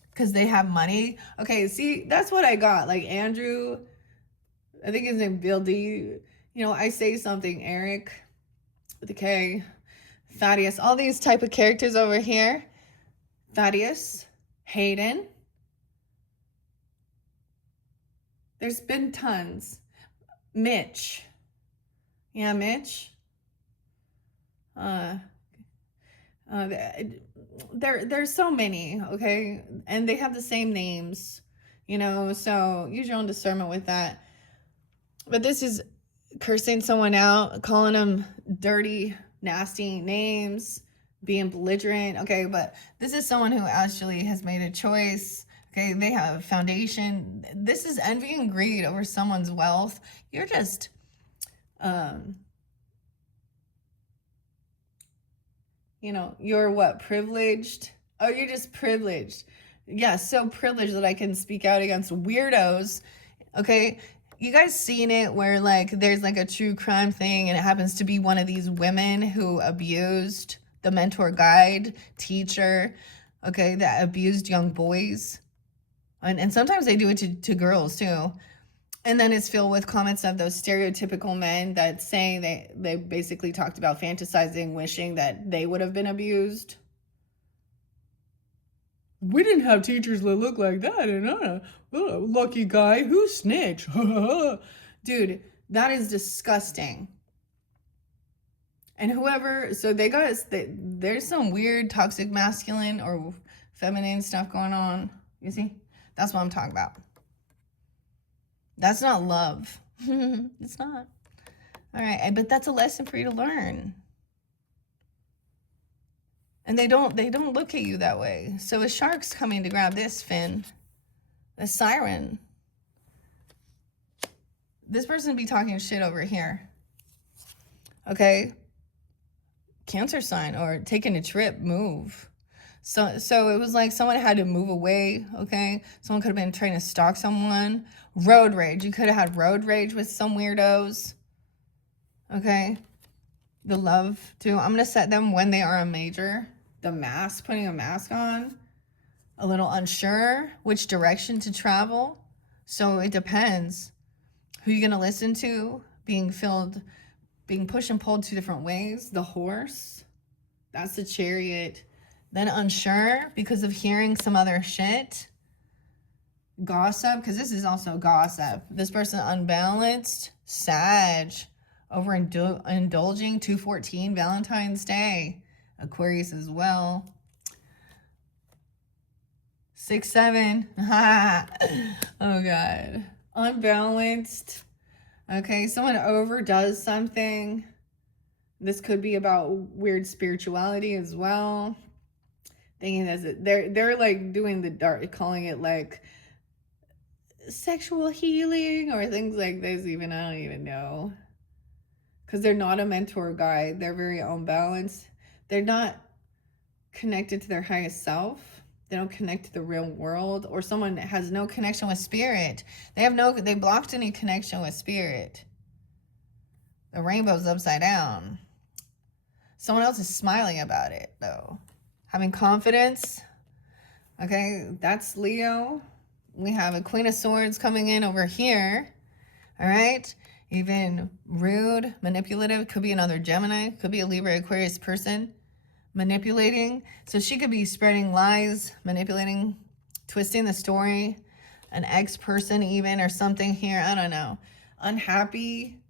because they have money. Okay, see, that's what I got. Like Andrew, I think his name Bill D. You know, I say something, Eric with a K, Thaddeus, all these type of characters over here. Thaddeus, Hayden. There's been tons. Mitch. Yeah, Mitch. There's so many, okay? And they have the same names, you know, so use your own discernment with that. But this is cursing someone out, calling them dirty, nasty names, being belligerent, okay? But this is someone who actually has made a choice, okay? They have a foundation. This is envy and greed over someone's wealth. You're just, you know, you're what, privileged? Oh, you're just privileged. Yeah, so privileged that I can speak out against weirdos, okay? You guys seen it where like there's like a true crime thing and it happens to be one of these women who abused the mentor, guide, teacher, okay, that abused young boys. And sometimes they do it to girls too. And then it's filled with comments of those stereotypical men that say they basically talked about fantasizing, wishing that they would have been abused. We didn't have teachers that look like that, and lucky guy who snitched. Dude, that is disgusting. And whoever, so they got, there's some weird toxic masculine or feminine stuff going on. You see? That's what I'm talking about. That's not love. It's not. All right, but that's a lesson for you to learn. And they don't look at you that way. So a shark's coming to grab this fin, a siren. This person be talking shit over here. Okay? Cancer sign or taking a trip, move. So it was like someone had to move away, okay? Someone could have been trying to stalk someone. Road rage. You could have had road rage with some weirdos. Okay? The love, too. I'm going to set them when they are a major. The mask, putting a mask on. A little unsure which direction to travel. So it depends. Who you're going to listen to. Being pushed and pulled 2 different ways. The horse. That's the chariot. Then unsure because of hearing some other shit. Gossip, because this is also gossip. This person unbalanced. Sag. Overindulging. 2/14, Valentine's Day. Aquarius as well. 6/7. Oh, God. Unbalanced. Okay, someone overdoes something. This could be about weird spirituality as well. Thinking that they're like doing the dark, calling it like sexual healing or things like this. Even I don't even know, because they're not a mentor guide. They're very unbalanced. They're not connected to their highest self. They don't connect to the real world, or someone has no connection with spirit. They blocked any connection with spirit. The rainbow's upside down. Someone else is smiling about it though. Having confidence. Okay, that's Leo. We have a Queen of Swords coming in over here. All right. Even rude, manipulative. Could be another Gemini. Could be a Libra, Aquarius person. Manipulating. So she could be spreading lies, manipulating, twisting the story. An ex-person even or something here. I don't know. Unhappy.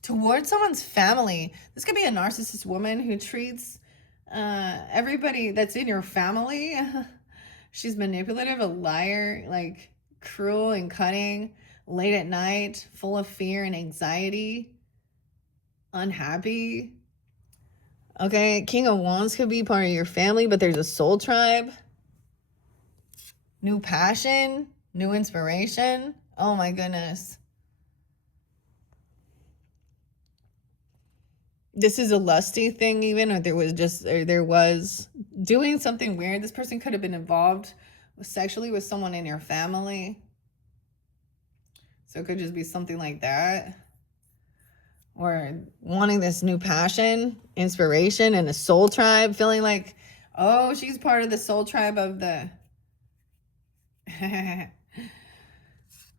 Towards someone's family. This could be a narcissist woman who treats everybody that's in your family. She's manipulative, a liar, like cruel and cutting, late at night, full of fear and anxiety, unhappy. Okay, King of Wands could be part of your family, but there's a soul tribe. New passion, new inspiration. Oh my goodness. This is a lusty thing even, or there was doing something weird. This person could have been involved sexually with someone in your family. So it could just be something like that. Or wanting this new passion, inspiration, and a soul tribe. Feeling like, oh, she's part of the soul tribe of the...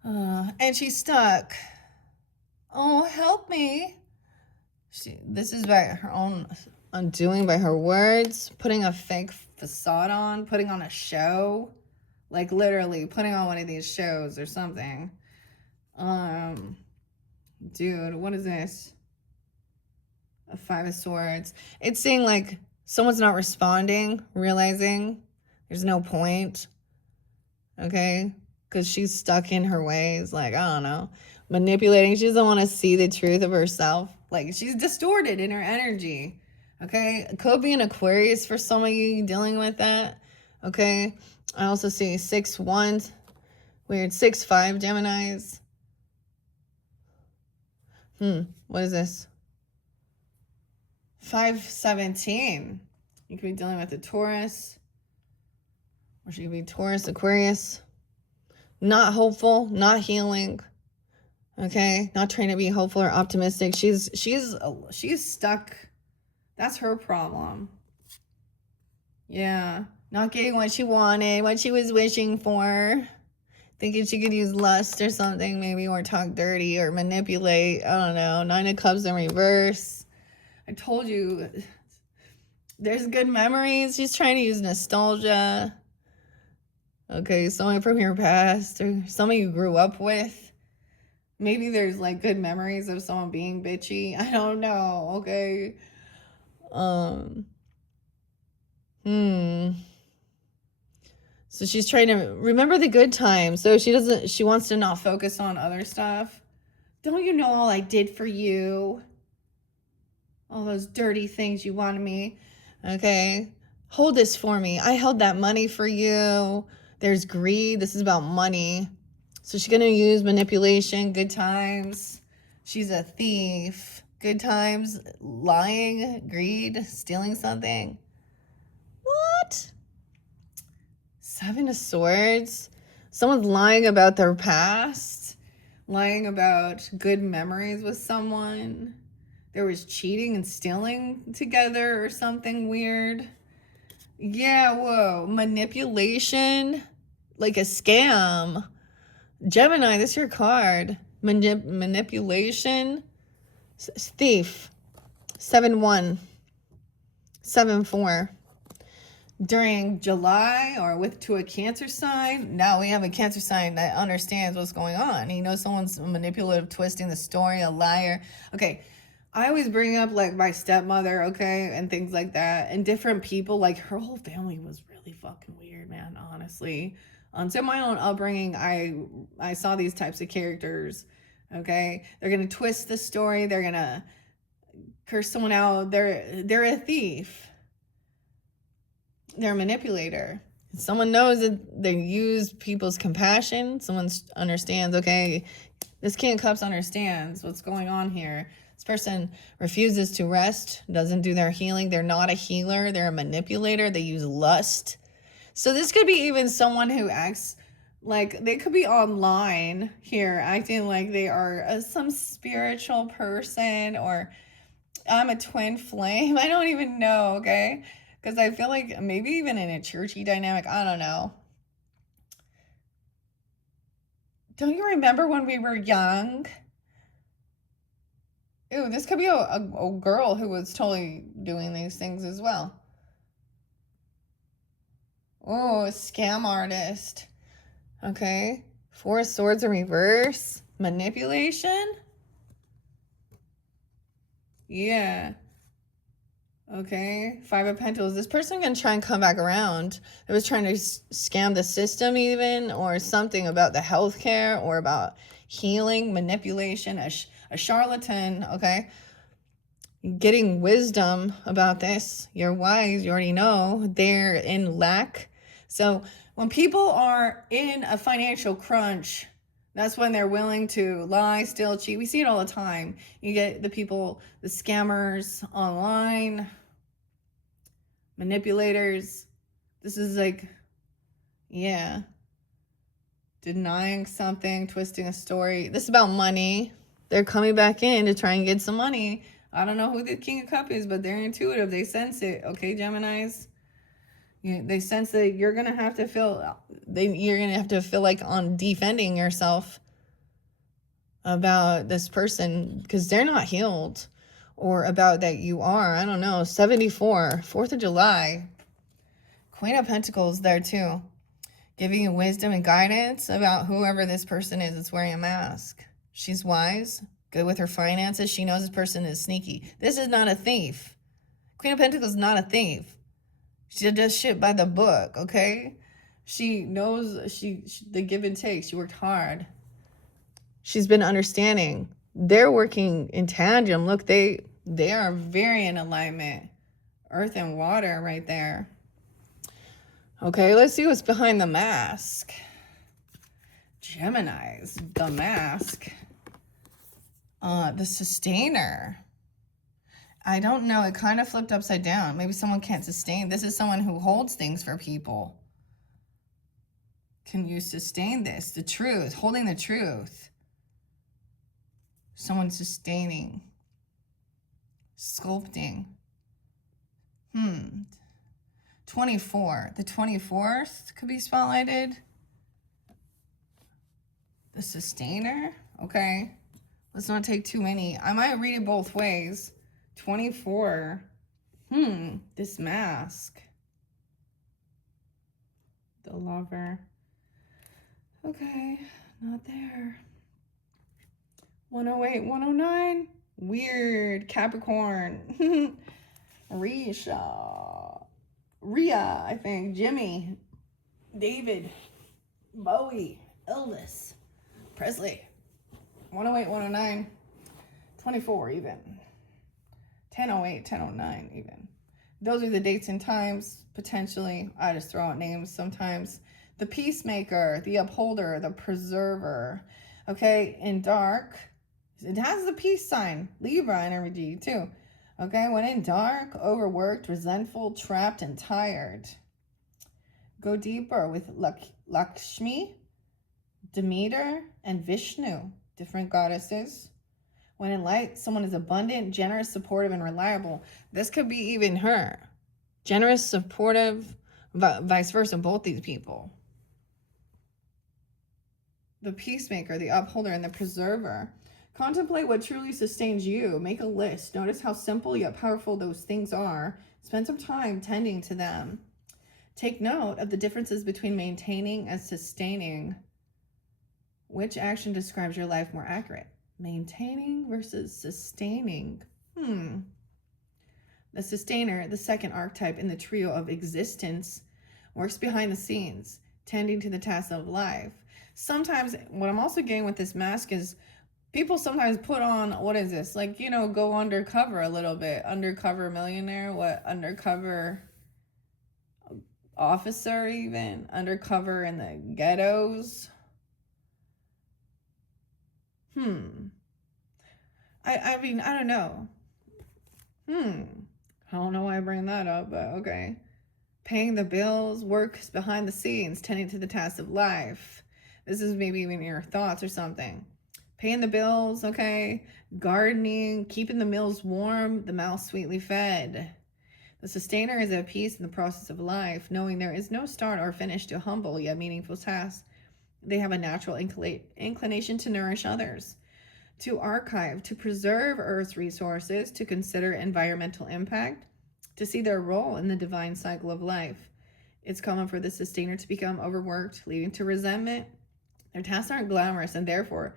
and she's stuck. Oh, help me. This is by her own undoing, by her words, putting a fake facade on, putting on a show, like literally putting on one of these shows or something. Dude, what is this? A 5 of Swords. It's saying like someone's not responding, realizing there's no point. Okay? Because she's stuck in her ways, like, I don't know, manipulating. She doesn't want to see the truth of herself. Like, she's distorted in her energy. Okay? It could be an Aquarius for some of you dealing with that. Okay? I also see 6-1. Weird. 6-5 Geminis. What is this? 5-17. You could be dealing with a Taurus. Or she could be Taurus, Aquarius. Not hopeful, not healing. Okay? Not trying to be hopeful or optimistic. She's stuck That's her problem. Yeah. Not getting what she wanted, what she was wishing for. Thinking she could use lust or something, maybe, or talk dirty or manipulate. I don't know. Nine of Cups in reverse. I told you, there's good memories. She's trying to use nostalgia. Okay, someone from your past or someone you grew up with. Maybe there's like good memories of someone being bitchy. I don't know. Okay. So she's trying to remember the good times. So she wants to not focus on other stuff. Don't you know all I did for you? All those dirty things you wanted me. Okay. Hold this for me. I held that money for you. There's greed. This is about money. So she's going to use manipulation, good times. She's a thief. Good times, lying, greed, stealing something. What? Seven of Swords. Someone's lying about their past. Lying about good memories with someone. There was cheating and stealing together or something weird. Yeah, whoa. Manipulation. Like a scam. Gemini, this is your card. Manipulation. Thief. 7-1. 7-4. During July or to a Cancer sign. Now we have a Cancer sign that understands what's going on. He knows someone's manipulative, twisting the story, a liar. Okay. I always bring up like my stepmother, okay, and things like that, and different people. Like her whole family was really fucking weird, man. Honestly, so my own upbringing, I saw these types of characters. Okay, they're gonna twist the story. They're gonna curse someone out. They're a thief. They're a manipulator. Someone knows that they use people's compassion. Someone understands. Okay, this King of Cups understands what's going on here. This person refuses to rest, doesn't do their healing. They're not a healer. They're a manipulator. They use lust. So this could be even someone who acts like they could be online here, acting like they are some spiritual person, or I'm a twin flame. I don't even know, okay? Because I feel like maybe even in a churchy dynamic, I don't know. Don't you remember when we were young? Ooh, this could be a girl who was totally doing these things as well. Oh, scam artist. Okay. 4 of Swords in reverse. Manipulation. Yeah. Okay. 5 of Pentacles. This person can try and come back around. They was trying to scam the system even, or something about the healthcare, or about healing, manipulation, a charlatan, okay? Getting wisdom about this. You're wise, you already know. They're in lack. So when people are in a financial crunch, that's when they're willing to lie, steal, cheat. We see it all the time. You get the people, the scammers online, manipulators. This is like, yeah, denying something, twisting a story. This is about money. They're coming back in to try and get some money. I don't know who the King of Cups is, but they're intuitive. They sense it. Okay, Geminis? They sense that you're going to have to feel, you're going to have to feel like on defending yourself about this person, because they're not healed, or about that you are. I don't know. 74, 4th of July. Queen of Pentacles there too. Giving you wisdom and guidance about whoever this person is that's wearing a mask. She's wise, good with her finances. She knows this person is sneaky. This is not a thief. Queen of Pentacles is not a thief. She does shit by the book, okay? She knows the give and take. She worked hard. She's been understanding. They're working in tandem. Look, they are very in alignment. Earth and water right there. Okay, let's see what's behind the mask. Geminis, the mask. The sustainer. I don't know. It kind of flipped upside down. Maybe someone can't sustain. This is someone who holds things for people. Can you sustain this? The truth. Holding the truth. Someone sustaining. Sculpting. 24. The 24th could be spotlighted. The Sustainer. Okay. Let's not take too many. I might read it both ways. 24. This Mask. The Lover. Okay. Not there. 108, 109. Weird. Capricorn. Rhea, I think. Jimmy. David. Bowie. Elvis. Presley. 108, 109. 24 even. 1008, 1009 even. Those are the dates and times, potentially. I just throw out names sometimes. The Peacemaker, the Upholder, the Preserver. Okay, in dark, it has the peace sign, Libra energy too. Okay, when in dark, overworked, resentful, trapped, and tired. Go deeper with Lakshmi, Demeter, and Vishnu, different goddesses. When in light, someone is abundant, generous, supportive, and reliable. This could be even her. Generous, supportive, vice versa, both these people. The Peacemaker, the Upholder, and the Preserver. Contemplate what truly sustains you. Make a list. Notice how simple yet powerful those things are. Spend some time tending to them. Take note of the differences between maintaining and sustaining. Which action describes your life more accurate? Maintaining versus sustaining. The Sustainer, the second archetype in the trio of existence, works behind the scenes, tending to the tasks of life. Sometimes, what I'm also getting with this Mask is people sometimes put on, what is this? Like, you know, go undercover a little bit. Undercover millionaire, what? Undercover officer even? Undercover in the ghettos? I mean, I don't know. I don't know why I bring that up, but okay. Paying the bills, works behind the scenes, tending to the tasks of life. This is maybe even your thoughts or something. Paying the bills, okay. Gardening, keeping the meals warm, the mouth sweetly fed. The Sustainer is at peace in the process of life, knowing there is no start or finish to humble yet meaningful tasks. They have a natural inclination to nourish others, to archive, to preserve Earth's resources, to consider environmental impact, to see their role in the divine cycle of life. It's common for the Sustainer to become overworked, leading to resentment. Their tasks aren't glamorous, and therefore,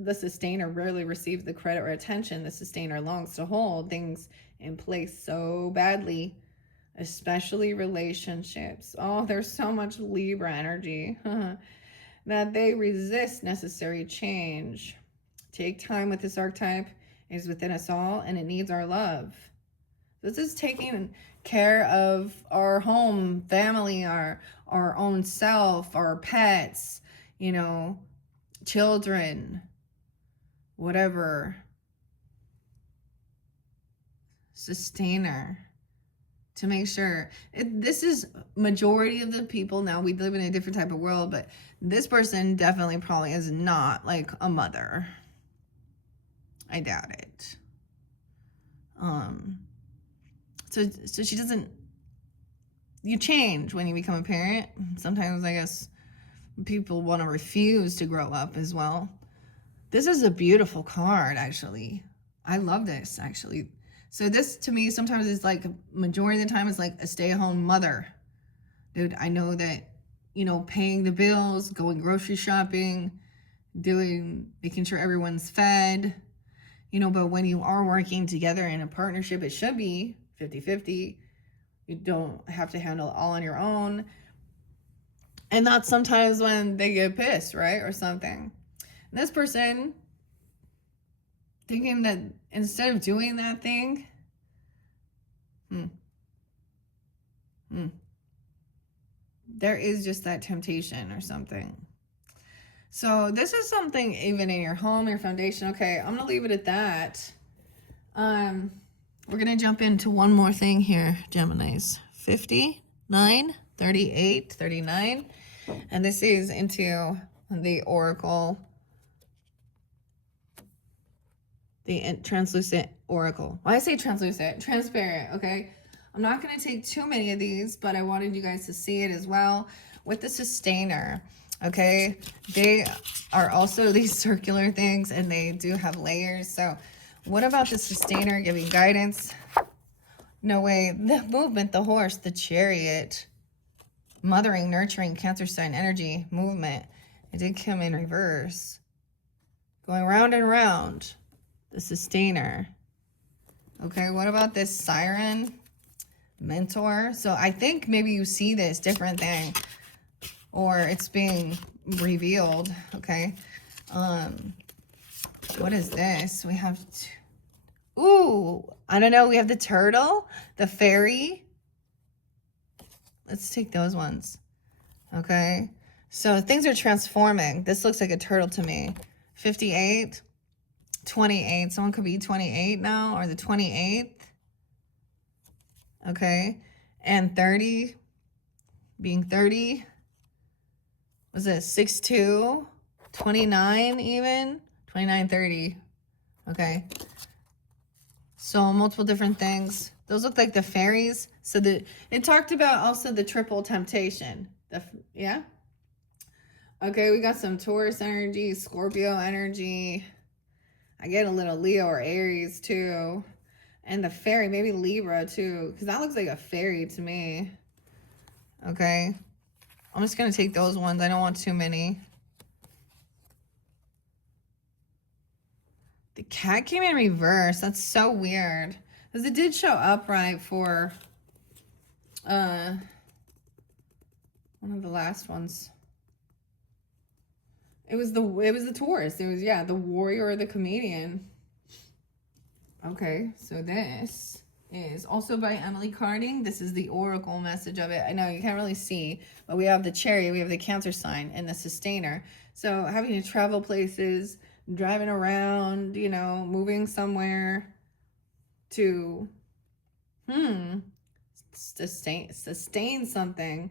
the Sustainer rarely receives the credit or attention the Sustainer longs to hold things in place so badly, especially relationships. Oh, there's so much Libra energy that they resist necessary change. Take time with this archetype. It is within us all, and it needs our love. This is taking care of our home, family, our own self, our pets, you know, children, whatever. Sustainer. To make sure. This is majority of the people. Now, we live in a different type of world, but this person definitely probably is not like a mother. I doubt it. So she doesn't, you change when you become a parent. Sometimes I guess people want to refuse to grow up as well. This is a beautiful card, actually. I love this, actually. So this, to me, sometimes is like, majority of the time, is like a stay-at-home mother. Dude, I know that, you know, paying the bills, going grocery shopping, making sure everyone's fed, you know, but when you are working together in a partnership, it should be 50-50. You don't have to handle it all on your own. And that's sometimes when they get pissed, right? Or something. And this person thinking that instead of doing that thing, there is just that temptation or something. So this is something even in your home, your foundation. Okay, I'm going to leave it at that. We're going to jump into one more thing here, Geminis. 59, 38, 39. And this is into the Oracle, the translucent Oracle. Why I say translucent? Transparent, okay? I'm not going to take too many of these, but I wanted you guys to see it as well. With the sustainer, okay, they are also these circular things, and they do have layers. So what about the sustainer giving guidance? No way. The movement, the horse, the chariot, mothering, nurturing, Cancer sign energy, movement. It did come in reverse. Going round and round. The sustainer. Okay, what about this siren? Mentor. So I think maybe you see this different thing, or it's being revealed. Okay. What is this? We have ooh, I don't know. We have the turtle, the fairy. Let's take those ones. Okay. So things are transforming. This looks like a turtle to me. 58, 28. Someone could be 28 now, or the 28th. Okay. And 30 being 30. Was it 6'2", 29 even? 29, 30. Okay. So multiple different things. Those look like the fairies. So it talked about also the triple temptation. Yeah? Okay, we got some Taurus energy, Scorpio energy. I get a little Leo or Aries too. And the fairy, maybe Libra too, because that looks like a fairy to me. Okay. I'm just going to take those ones. I don't want too many. The cat came in reverse. That's so weird. Because it did show upright for one of the last ones. It was the Taurus. It was, yeah, the warrior or the comedian. Okay, so this is also by Emily Carding. This is the oracle message of it. I know you can't really see, but we have the chariot, we have the Cancer sign, and the sustainer. So having to travel places, driving around, you know, moving somewhere to sustain something.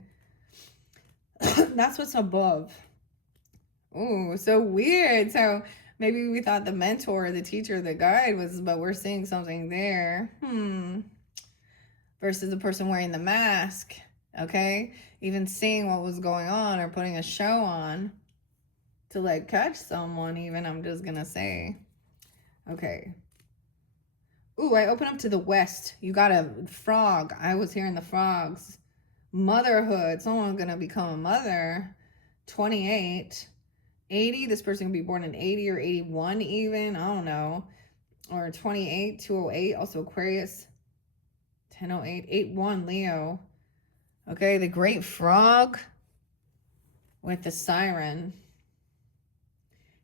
That's what's above. Ooh, so weird. So maybe we thought the mentor, the teacher, the guide was, but we're seeing something there. Versus the person wearing the mask. Okay. Even seeing what was going on or putting a show on to like catch someone, even, I'm just gonna say. Okay. Ooh, I open up to the west. You got a frog. I was hearing the frogs. Motherhood. Someone's gonna become a mother. 28. 80, this person could be born in 80 or 81 even, I don't know. Or 28, 208, also Aquarius. 1008, 81, Leo. Okay, the great frog with the siren.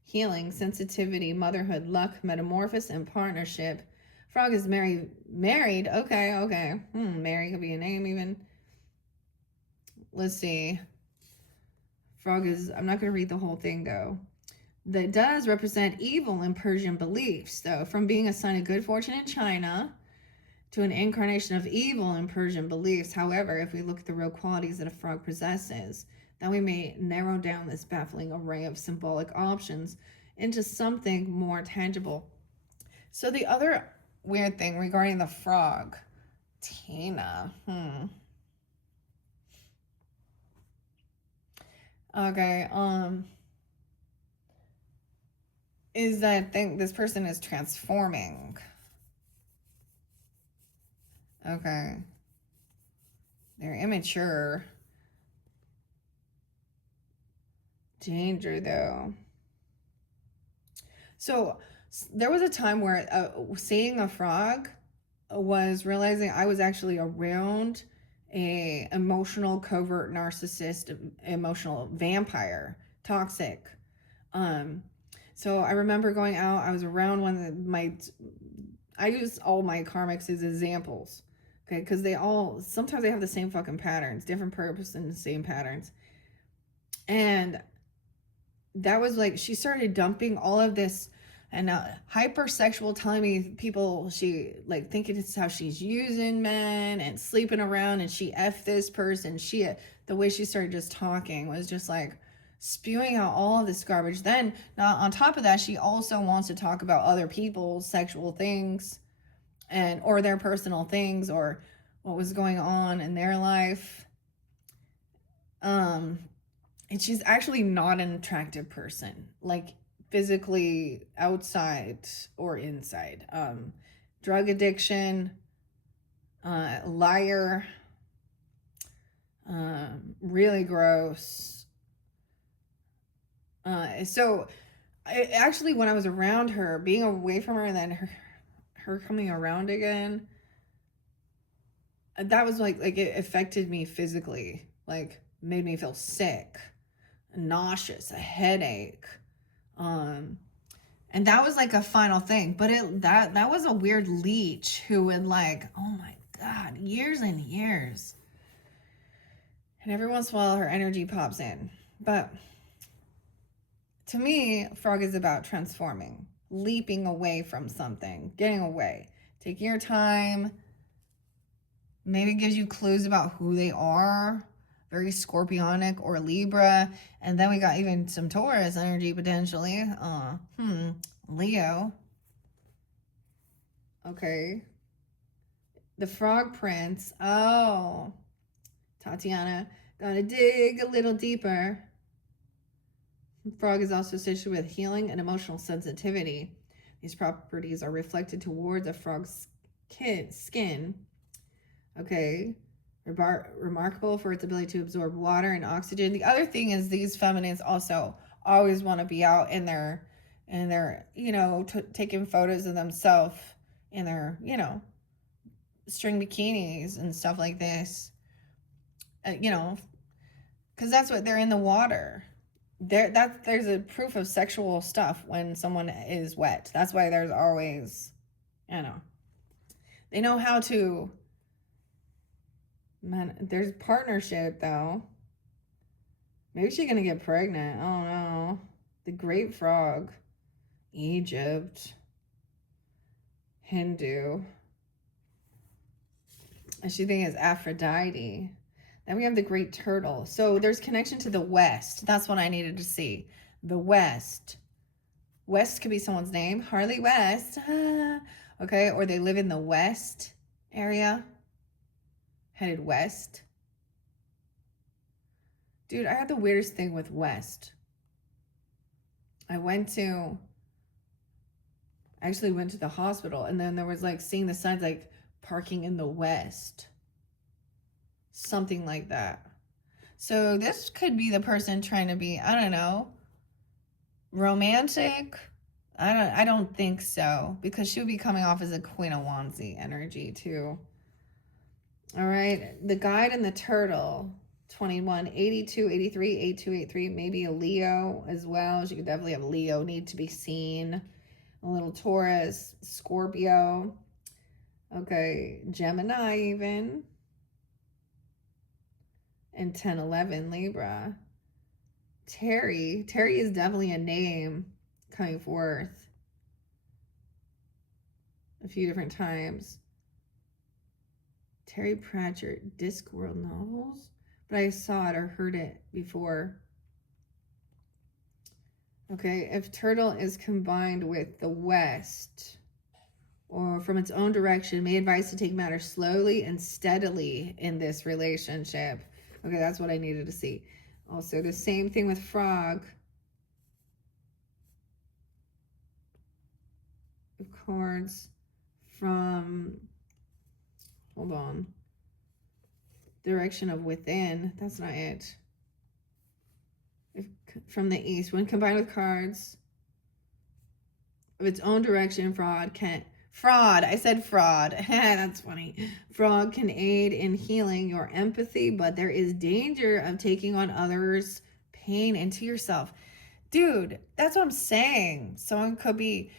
Healing, sensitivity, motherhood, luck, metamorphosis, and partnership. Frog is married. Okay. Mary could be a name even. Let's see. Frog is, I'm not going to read the whole thing though. That does represent evil in Persian beliefs. So from being a sign of good fortune in China to an incarnation of evil in Persian beliefs. However, if we look at the real qualities that a frog possesses, then we may narrow down this baffling array of symbolic options into something more tangible. So the other weird thing regarding the frog, Tina, okay, is that this person is transforming. Okay. They're immature. Danger though. So there was a time where seeing a frog was realizing I was actually around a emotional covert narcissist, emotional vampire, toxic. So I remember going out, I was around one of I use all my karmics as examples, okay? Because sometimes they have the same fucking patterns, different purpose and the same patterns. And that was like, she started dumping all of this and hypersexual, telling me people, she like thinking it's how she's using men and sleeping around, and she F this person. The way she started just talking was just like spewing out all of this garbage. Then now on top of that, she also wants to talk about other people's sexual things or their personal things, or what was going on in their life. And she's actually not an attractive person, like physically outside or inside. Drug addiction, liar, really gross. So actually, when I was around her, being away from her and then her coming around again, that was like it affected me physically, like made me feel sick, nauseous, a headache. And that was like a final thing, but that was a weird leech who would like, oh my God, years and years. And every once in a while her energy pops in. But to me, frog is about transforming, leaping away from something, getting away, taking your time. Maybe gives you clues about who they are. Very scorpionic or Libra. And then we got even some Taurus energy potentially. Leo. Okay. The Frog Prince. Oh. Tatiana. Gotta dig a little deeper. Frog is also associated with healing and emotional sensitivity. These properties are reflected towards a frog's skin. Okay. Remarkable for its ability to absorb water and oxygen. The other thing is these feminines also always want to be out in their taking photos of themselves in their, string bikinis and stuff like this. Because that's what they're in the water. There's a proof of sexual stuff when someone is wet. That's why there's always, they know how to. Man, there's partnership though. Maybe she's gonna get pregnant. I don't know. The Great Frog, Egypt, Hindu. And she thinks it's Aphrodite. Then we have the Great Turtle. So there's connection to the West. That's what I needed to see. The West. West could be someone's name. Harley West. Okay, or they live in the West area. Headed west. Dude, I had the weirdest thing with west. I actually went to the hospital, and then there was like seeing the signs like parking in the west. Something like that. So this could be the person trying to be, I don't know, romantic. I don't think so, because she would be coming off as a Queen of Wands energy too. All right, the Guide and the Turtle, 21, 82, 83, 8283, maybe a Leo as well. She could definitely have Leo, need to be seen. A little Taurus, Scorpio. Okay, Gemini even. And 10, 11, Libra. Terry is definitely a name coming forth a few different times. Terry Pratchett, Discworld novels, but I saw it or heard it before. Okay, if Turtle is combined with the West or from its own direction, may advise to take matters slowly and steadily in this relationship. Okay, that's what I needed to see. Also, the same thing with Frog. Of cards from, hold on, direction of within. That's not it. From the east, when combined with cards of its own direction, I said fraud. That's funny. Frog can aid in healing your empathy, but there is danger of taking on others' pain into yourself. Dude, that's what I'm saying. Someone could be,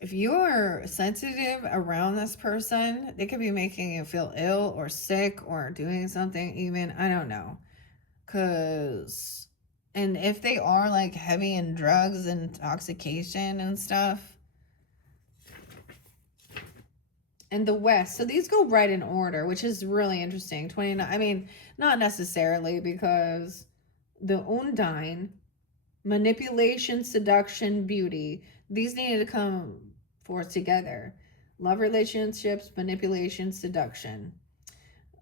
if you are sensitive around this person, they could be making you feel ill or sick or doing something even, I don't know. And if they are like heavy in drugs and intoxication and stuff. And the West. So these go right in order, which is really interesting. 29, I mean, not necessarily, because the Undine, manipulation, seduction, beauty, these needed to come forth together. Love relationships, manipulation, seduction.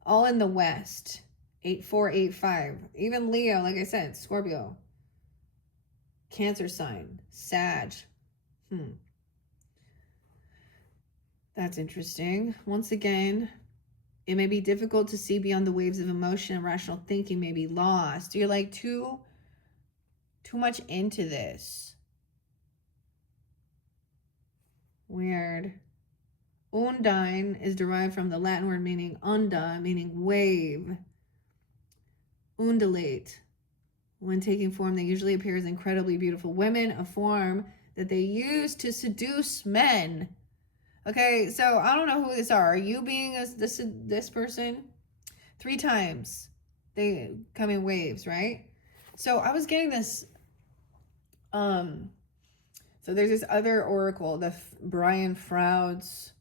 all in the West. 8485. Even Leo, like I said, Scorpio. Cancer sign. Sag. That's interesting. Once again, it may be difficult to see beyond the waves of emotion, and rational thinking may be lost. You're like too much into this. Weird. Undine is derived from the Latin word meaning unda, meaning wave. Undulate. When taking form, they usually appear as incredibly beautiful women, a form that they use to seduce men. Okay, so I don't know who this are. Are you being this person? 3 times. They come in waves, right? So I was getting this, so there's this other oracle, the Brian Froud's,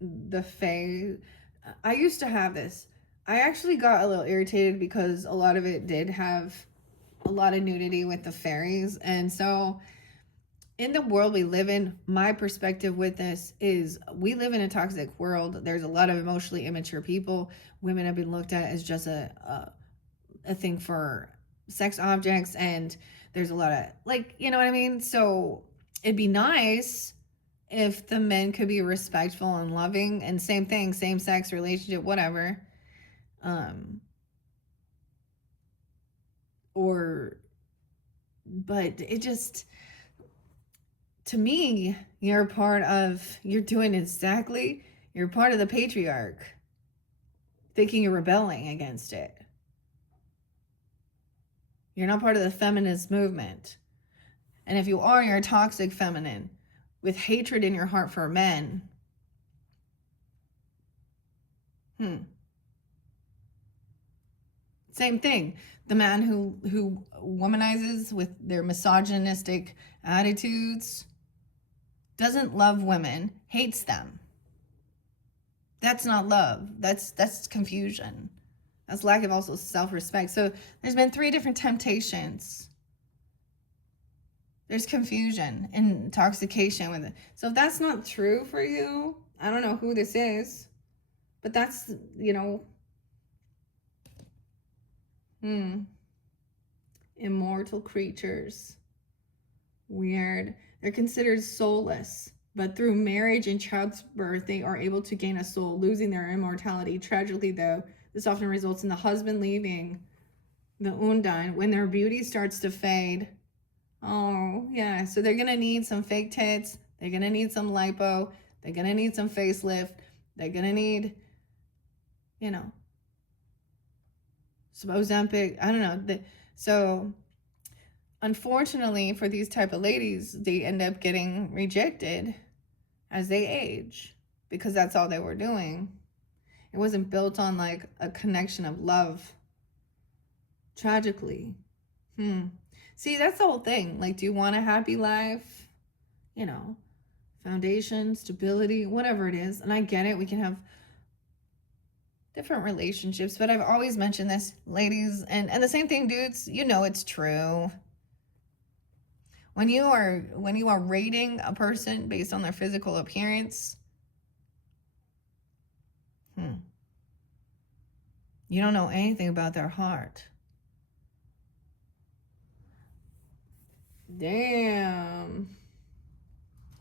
the Fae. I used to have this. I actually got a little irritated because a lot of it did have a lot of nudity with the fairies. And so in the world we live in, my perspective with this is we live in a toxic world. There's a lot of emotionally immature people. Women have been looked at as just a thing for sex objects. And there's a lot of, like, you know what I mean? So it'd be nice if the men could be respectful and loving, and same thing, same sex relationship, whatever. But it just, to me, you're part of, you're part of the patriarch, thinking you're rebelling against it. You're not part of the feminist movement. And if you are, you're a toxic feminine with hatred in your heart for men. Same thing. The man who womanizes with their misogynistic attitudes doesn't love women, hates them. That's not love. That's confusion. That's lack of also self-respect. So there's been 3 different temptations. There's confusion and intoxication with it. So if that's not true for you, I don't know who this is, but that's, immortal creatures. Weird. They're considered soulless, but through marriage and childbirth, they are able to gain a soul, losing their immortality. Tragically, though, this often results in the husband leaving the Undine when their beauty starts to fade. Oh, yeah. So they're going to need some fake tits. They're going to need some lipo. They're going to need some facelift. They're going to need, some Ozempic. I don't know. So unfortunately for these type of ladies, they end up getting rejected as they age because that's all they were doing. It wasn't built on like a connection of love. Tragically. See, that's the whole thing. Like, do you want a happy life? Foundation, stability, whatever it is. And I get it. We can have different relationships, but I've always mentioned this, ladies, and the same thing, dudes. It's true. When you are rating a person based on their physical appearance, you don't know anything about their heart. Damn.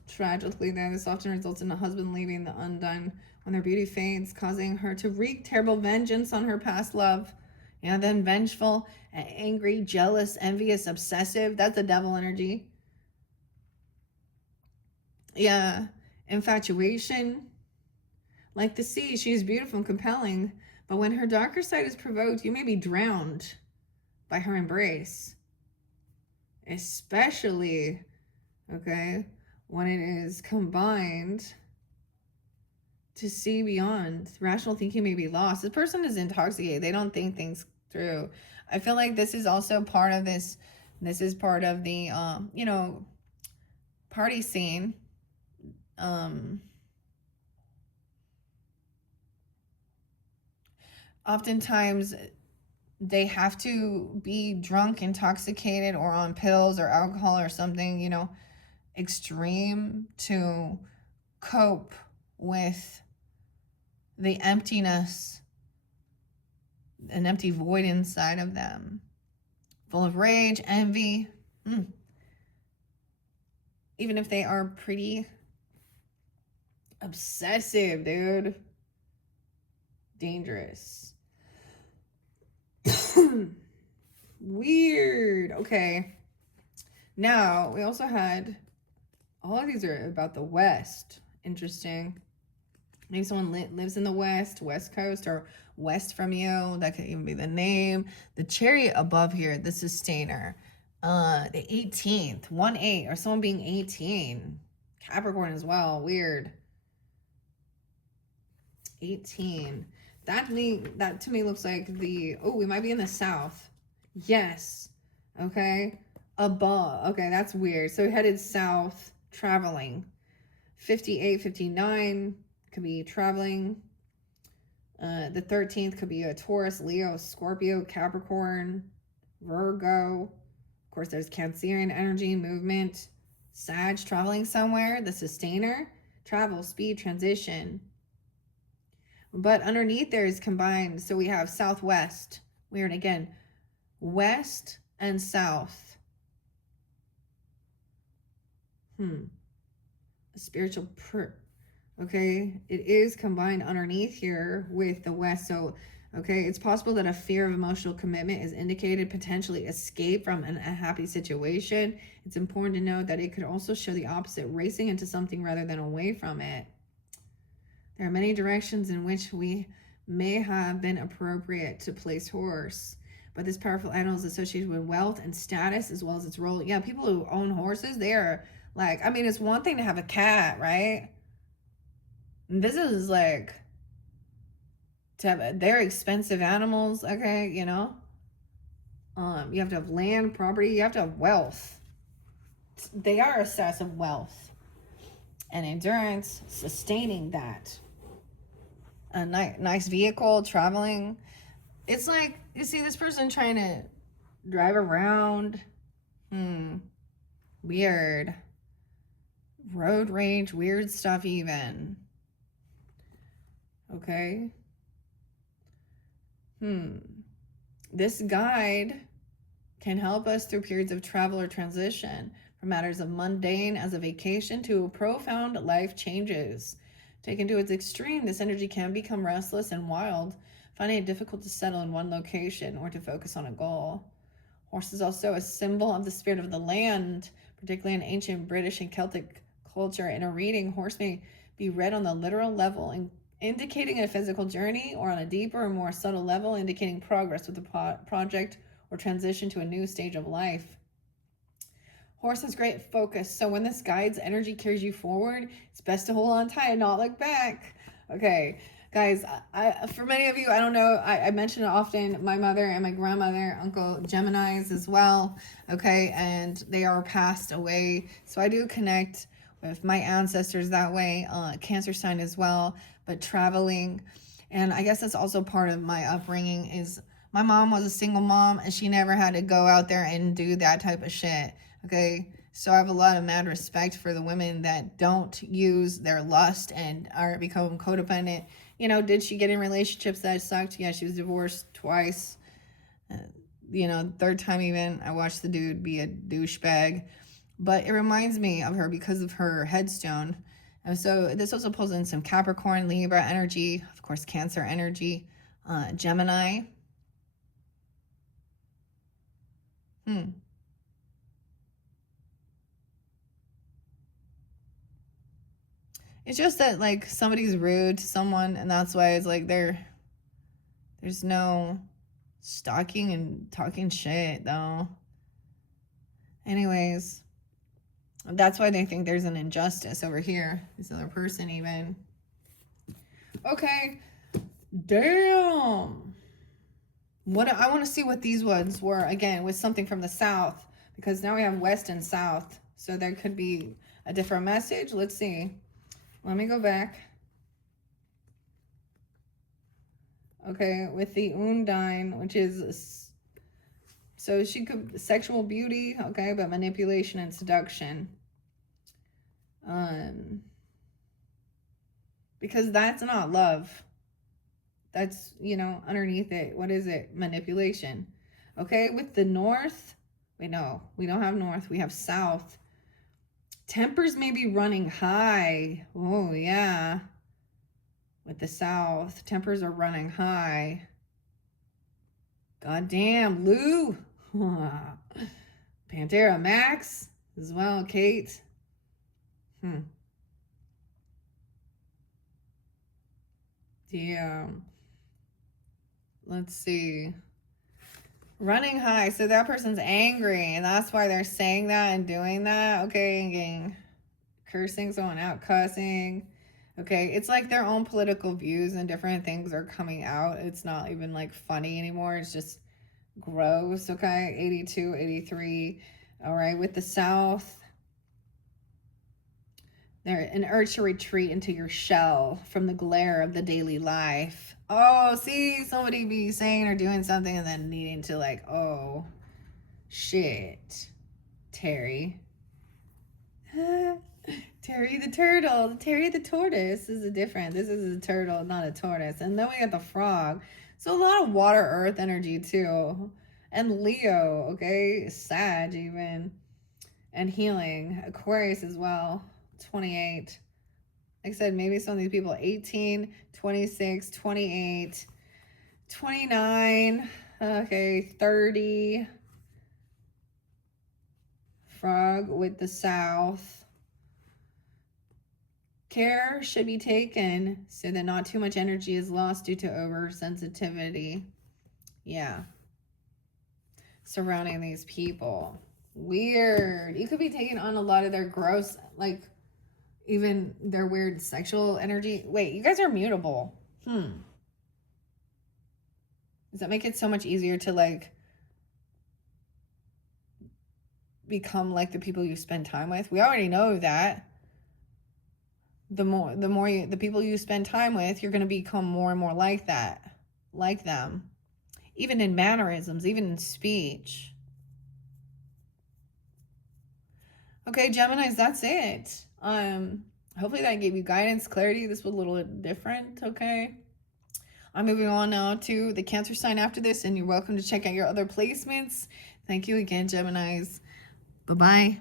Tragically, though, this often results in a husband leaving the Undine when their beauty fades, causing her to wreak terrible vengeance on her past love. Then vengeful, angry, jealous, envious, obsessive. That's the devil energy. Yeah. Infatuation. Like the sea, she is beautiful and compelling, but when her darker side is provoked, you may be drowned by her embrace. Especially, when it is combined to see beyond. Rational thinking may be lost. This person is intoxicated. They don't think things through. I feel like this is also part of this. This is part of the, party scene. Oftentimes they have to be drunk, intoxicated, or on pills or alcohol or something, extreme to cope with the emptiness, an empty void inside of them, full of rage, envy. Even if they are pretty obsessive, dude. Dangerous. Weird. Okay. Now, we also had, all of these are about the West. Interesting. Maybe someone lives in the West Coast, or west from you. That could even be the name. The cherry above here, the sustainer. The 18th, 1-8, or someone being 18. Capricorn as well. Weird. 18. That to me looks like we might be in the South. Yes. Okay. Above. Okay, that's weird. So headed south, traveling. 58, 59 could be traveling. The 13th could be a Taurus, Leo, Scorpio, Capricorn, Virgo. Of course, there's Cancerian energy, movement. Sag, traveling somewhere. The sustainer, travel, speed, transition. But underneath there is combined. So we have southwest. Weird. Again, west and south. A spiritual okay, it is combined underneath here with the west. So, okay, it's possible that a fear of emotional commitment is indicated, potentially escape from an unhappy situation. It's important to note that it could also show the opposite, racing into something rather than away from it. There are many directions in which we may have been appropriate to place horse, but this powerful animal is associated with wealth and status as well as its role. Yeah, people who own horses, they are like, I mean, it's one thing to have a cat, right? This is like, to have, they're expensive animals, okay, you know? You have to have land, property, you have to have wealth. They are a source of wealth and endurance, sustaining that. A nice vehicle, traveling. It's like, you see this person trying to drive around. Weird. Road rage, weird stuff even. Okay. This guide can help us through periods of travel or transition, from matters of mundane as a vacation to profound life changes. Taken to its extreme, this energy can become restless and wild, finding it difficult to settle in one location or to focus on a goal. Horse is also a symbol of the spirit of the land, particularly in ancient British and Celtic culture. In a reading, horse may be read on the literal level, indicating a physical journey, or on a deeper and more subtle level, indicating progress with a project or transition to a new stage of life. Horse has great focus, so when this guide's energy carries you forward, it's best to hold on tight and not look back. Okay, guys, for many of you, I don't know, I mention it often, my mother and my grandmother, Uncle Geminis as well, okay, and they are passed away, so I do connect with my ancestors that way, Cancer sign as well, but traveling, and I guess that's also part of my upbringing. Is my mom was a single mom, and she never had to go out there and do that type of shit. Okay, so I have a lot of mad respect for the women that don't use their lust and are become codependent. You know, did she get in relationships that sucked? Yeah, she was divorced twice. You know, third time even, I watched the dude be a douchebag. But it reminds me of her because of her headstone. And so this also pulls in some Capricorn, Libra energy, of course, Cancer energy, Gemini. It's just that, like, somebody's rude to someone, and that's why it's like there's no stalking and talking shit, though. Anyways, that's why they think there's an injustice over here. This other person even. Okay. Damn. What I want to see what these ones were, again, with something from the South, because now we have West and South, so there could be a different message. Let's see. Let me go back. Okay, with the Undine, which is, so she could, sexual beauty, okay, but manipulation and seduction. Because that's not love. That's, you know, underneath it. What is it? Manipulation. Okay, with the north, wait, no, we don't have north, we have south. Tempers may be running high. Oh, yeah. With the south, tempers are running high. God damn, Lou. Pantera Max as well, Kate. Damn. Let's see. Running high. So that person's angry, and that's why they're saying that and doing that. Okay, and getting cursing someone out, cussing. Okay, it's like their own political views and different things are coming out. It's not even like funny anymore. It's just gross. Okay, 82, 83. All right, with the South, they're an urge to retreat into your shell from the glare of the daily life. Oh, see, somebody be saying or doing something and then needing to like, oh, shit, Terry. Terry the turtle, Terry the tortoise is a different. This is a turtle, not a tortoise. And then we got the frog. So a lot of water, earth energy too. And Leo, okay, Sag even. And healing. Aquarius as well. 28. Like I said, maybe some of these people 18, 26, 28, 29, okay, 30. Frog with the South. Care should be taken so that not too much energy is lost due to oversensitivity. Yeah. Surrounding these people. Weird. You could be taking on a lot of their gross, like, even their weird sexual energy. Wait, you guys are mutable. Does that make it so much easier to, like, become like the people you spend time with? We already know that. The people you spend time with, you're going to become more and more like that, like them, even in mannerisms, even in speech. Okay, Geminis, that's it. Hopefully that gave you guidance, clarity. This was a little bit different. Okay, I'm moving on now to the Cancer sign after this, and you're welcome to check out your other placements. Thank you again, Geminis. Bye-bye.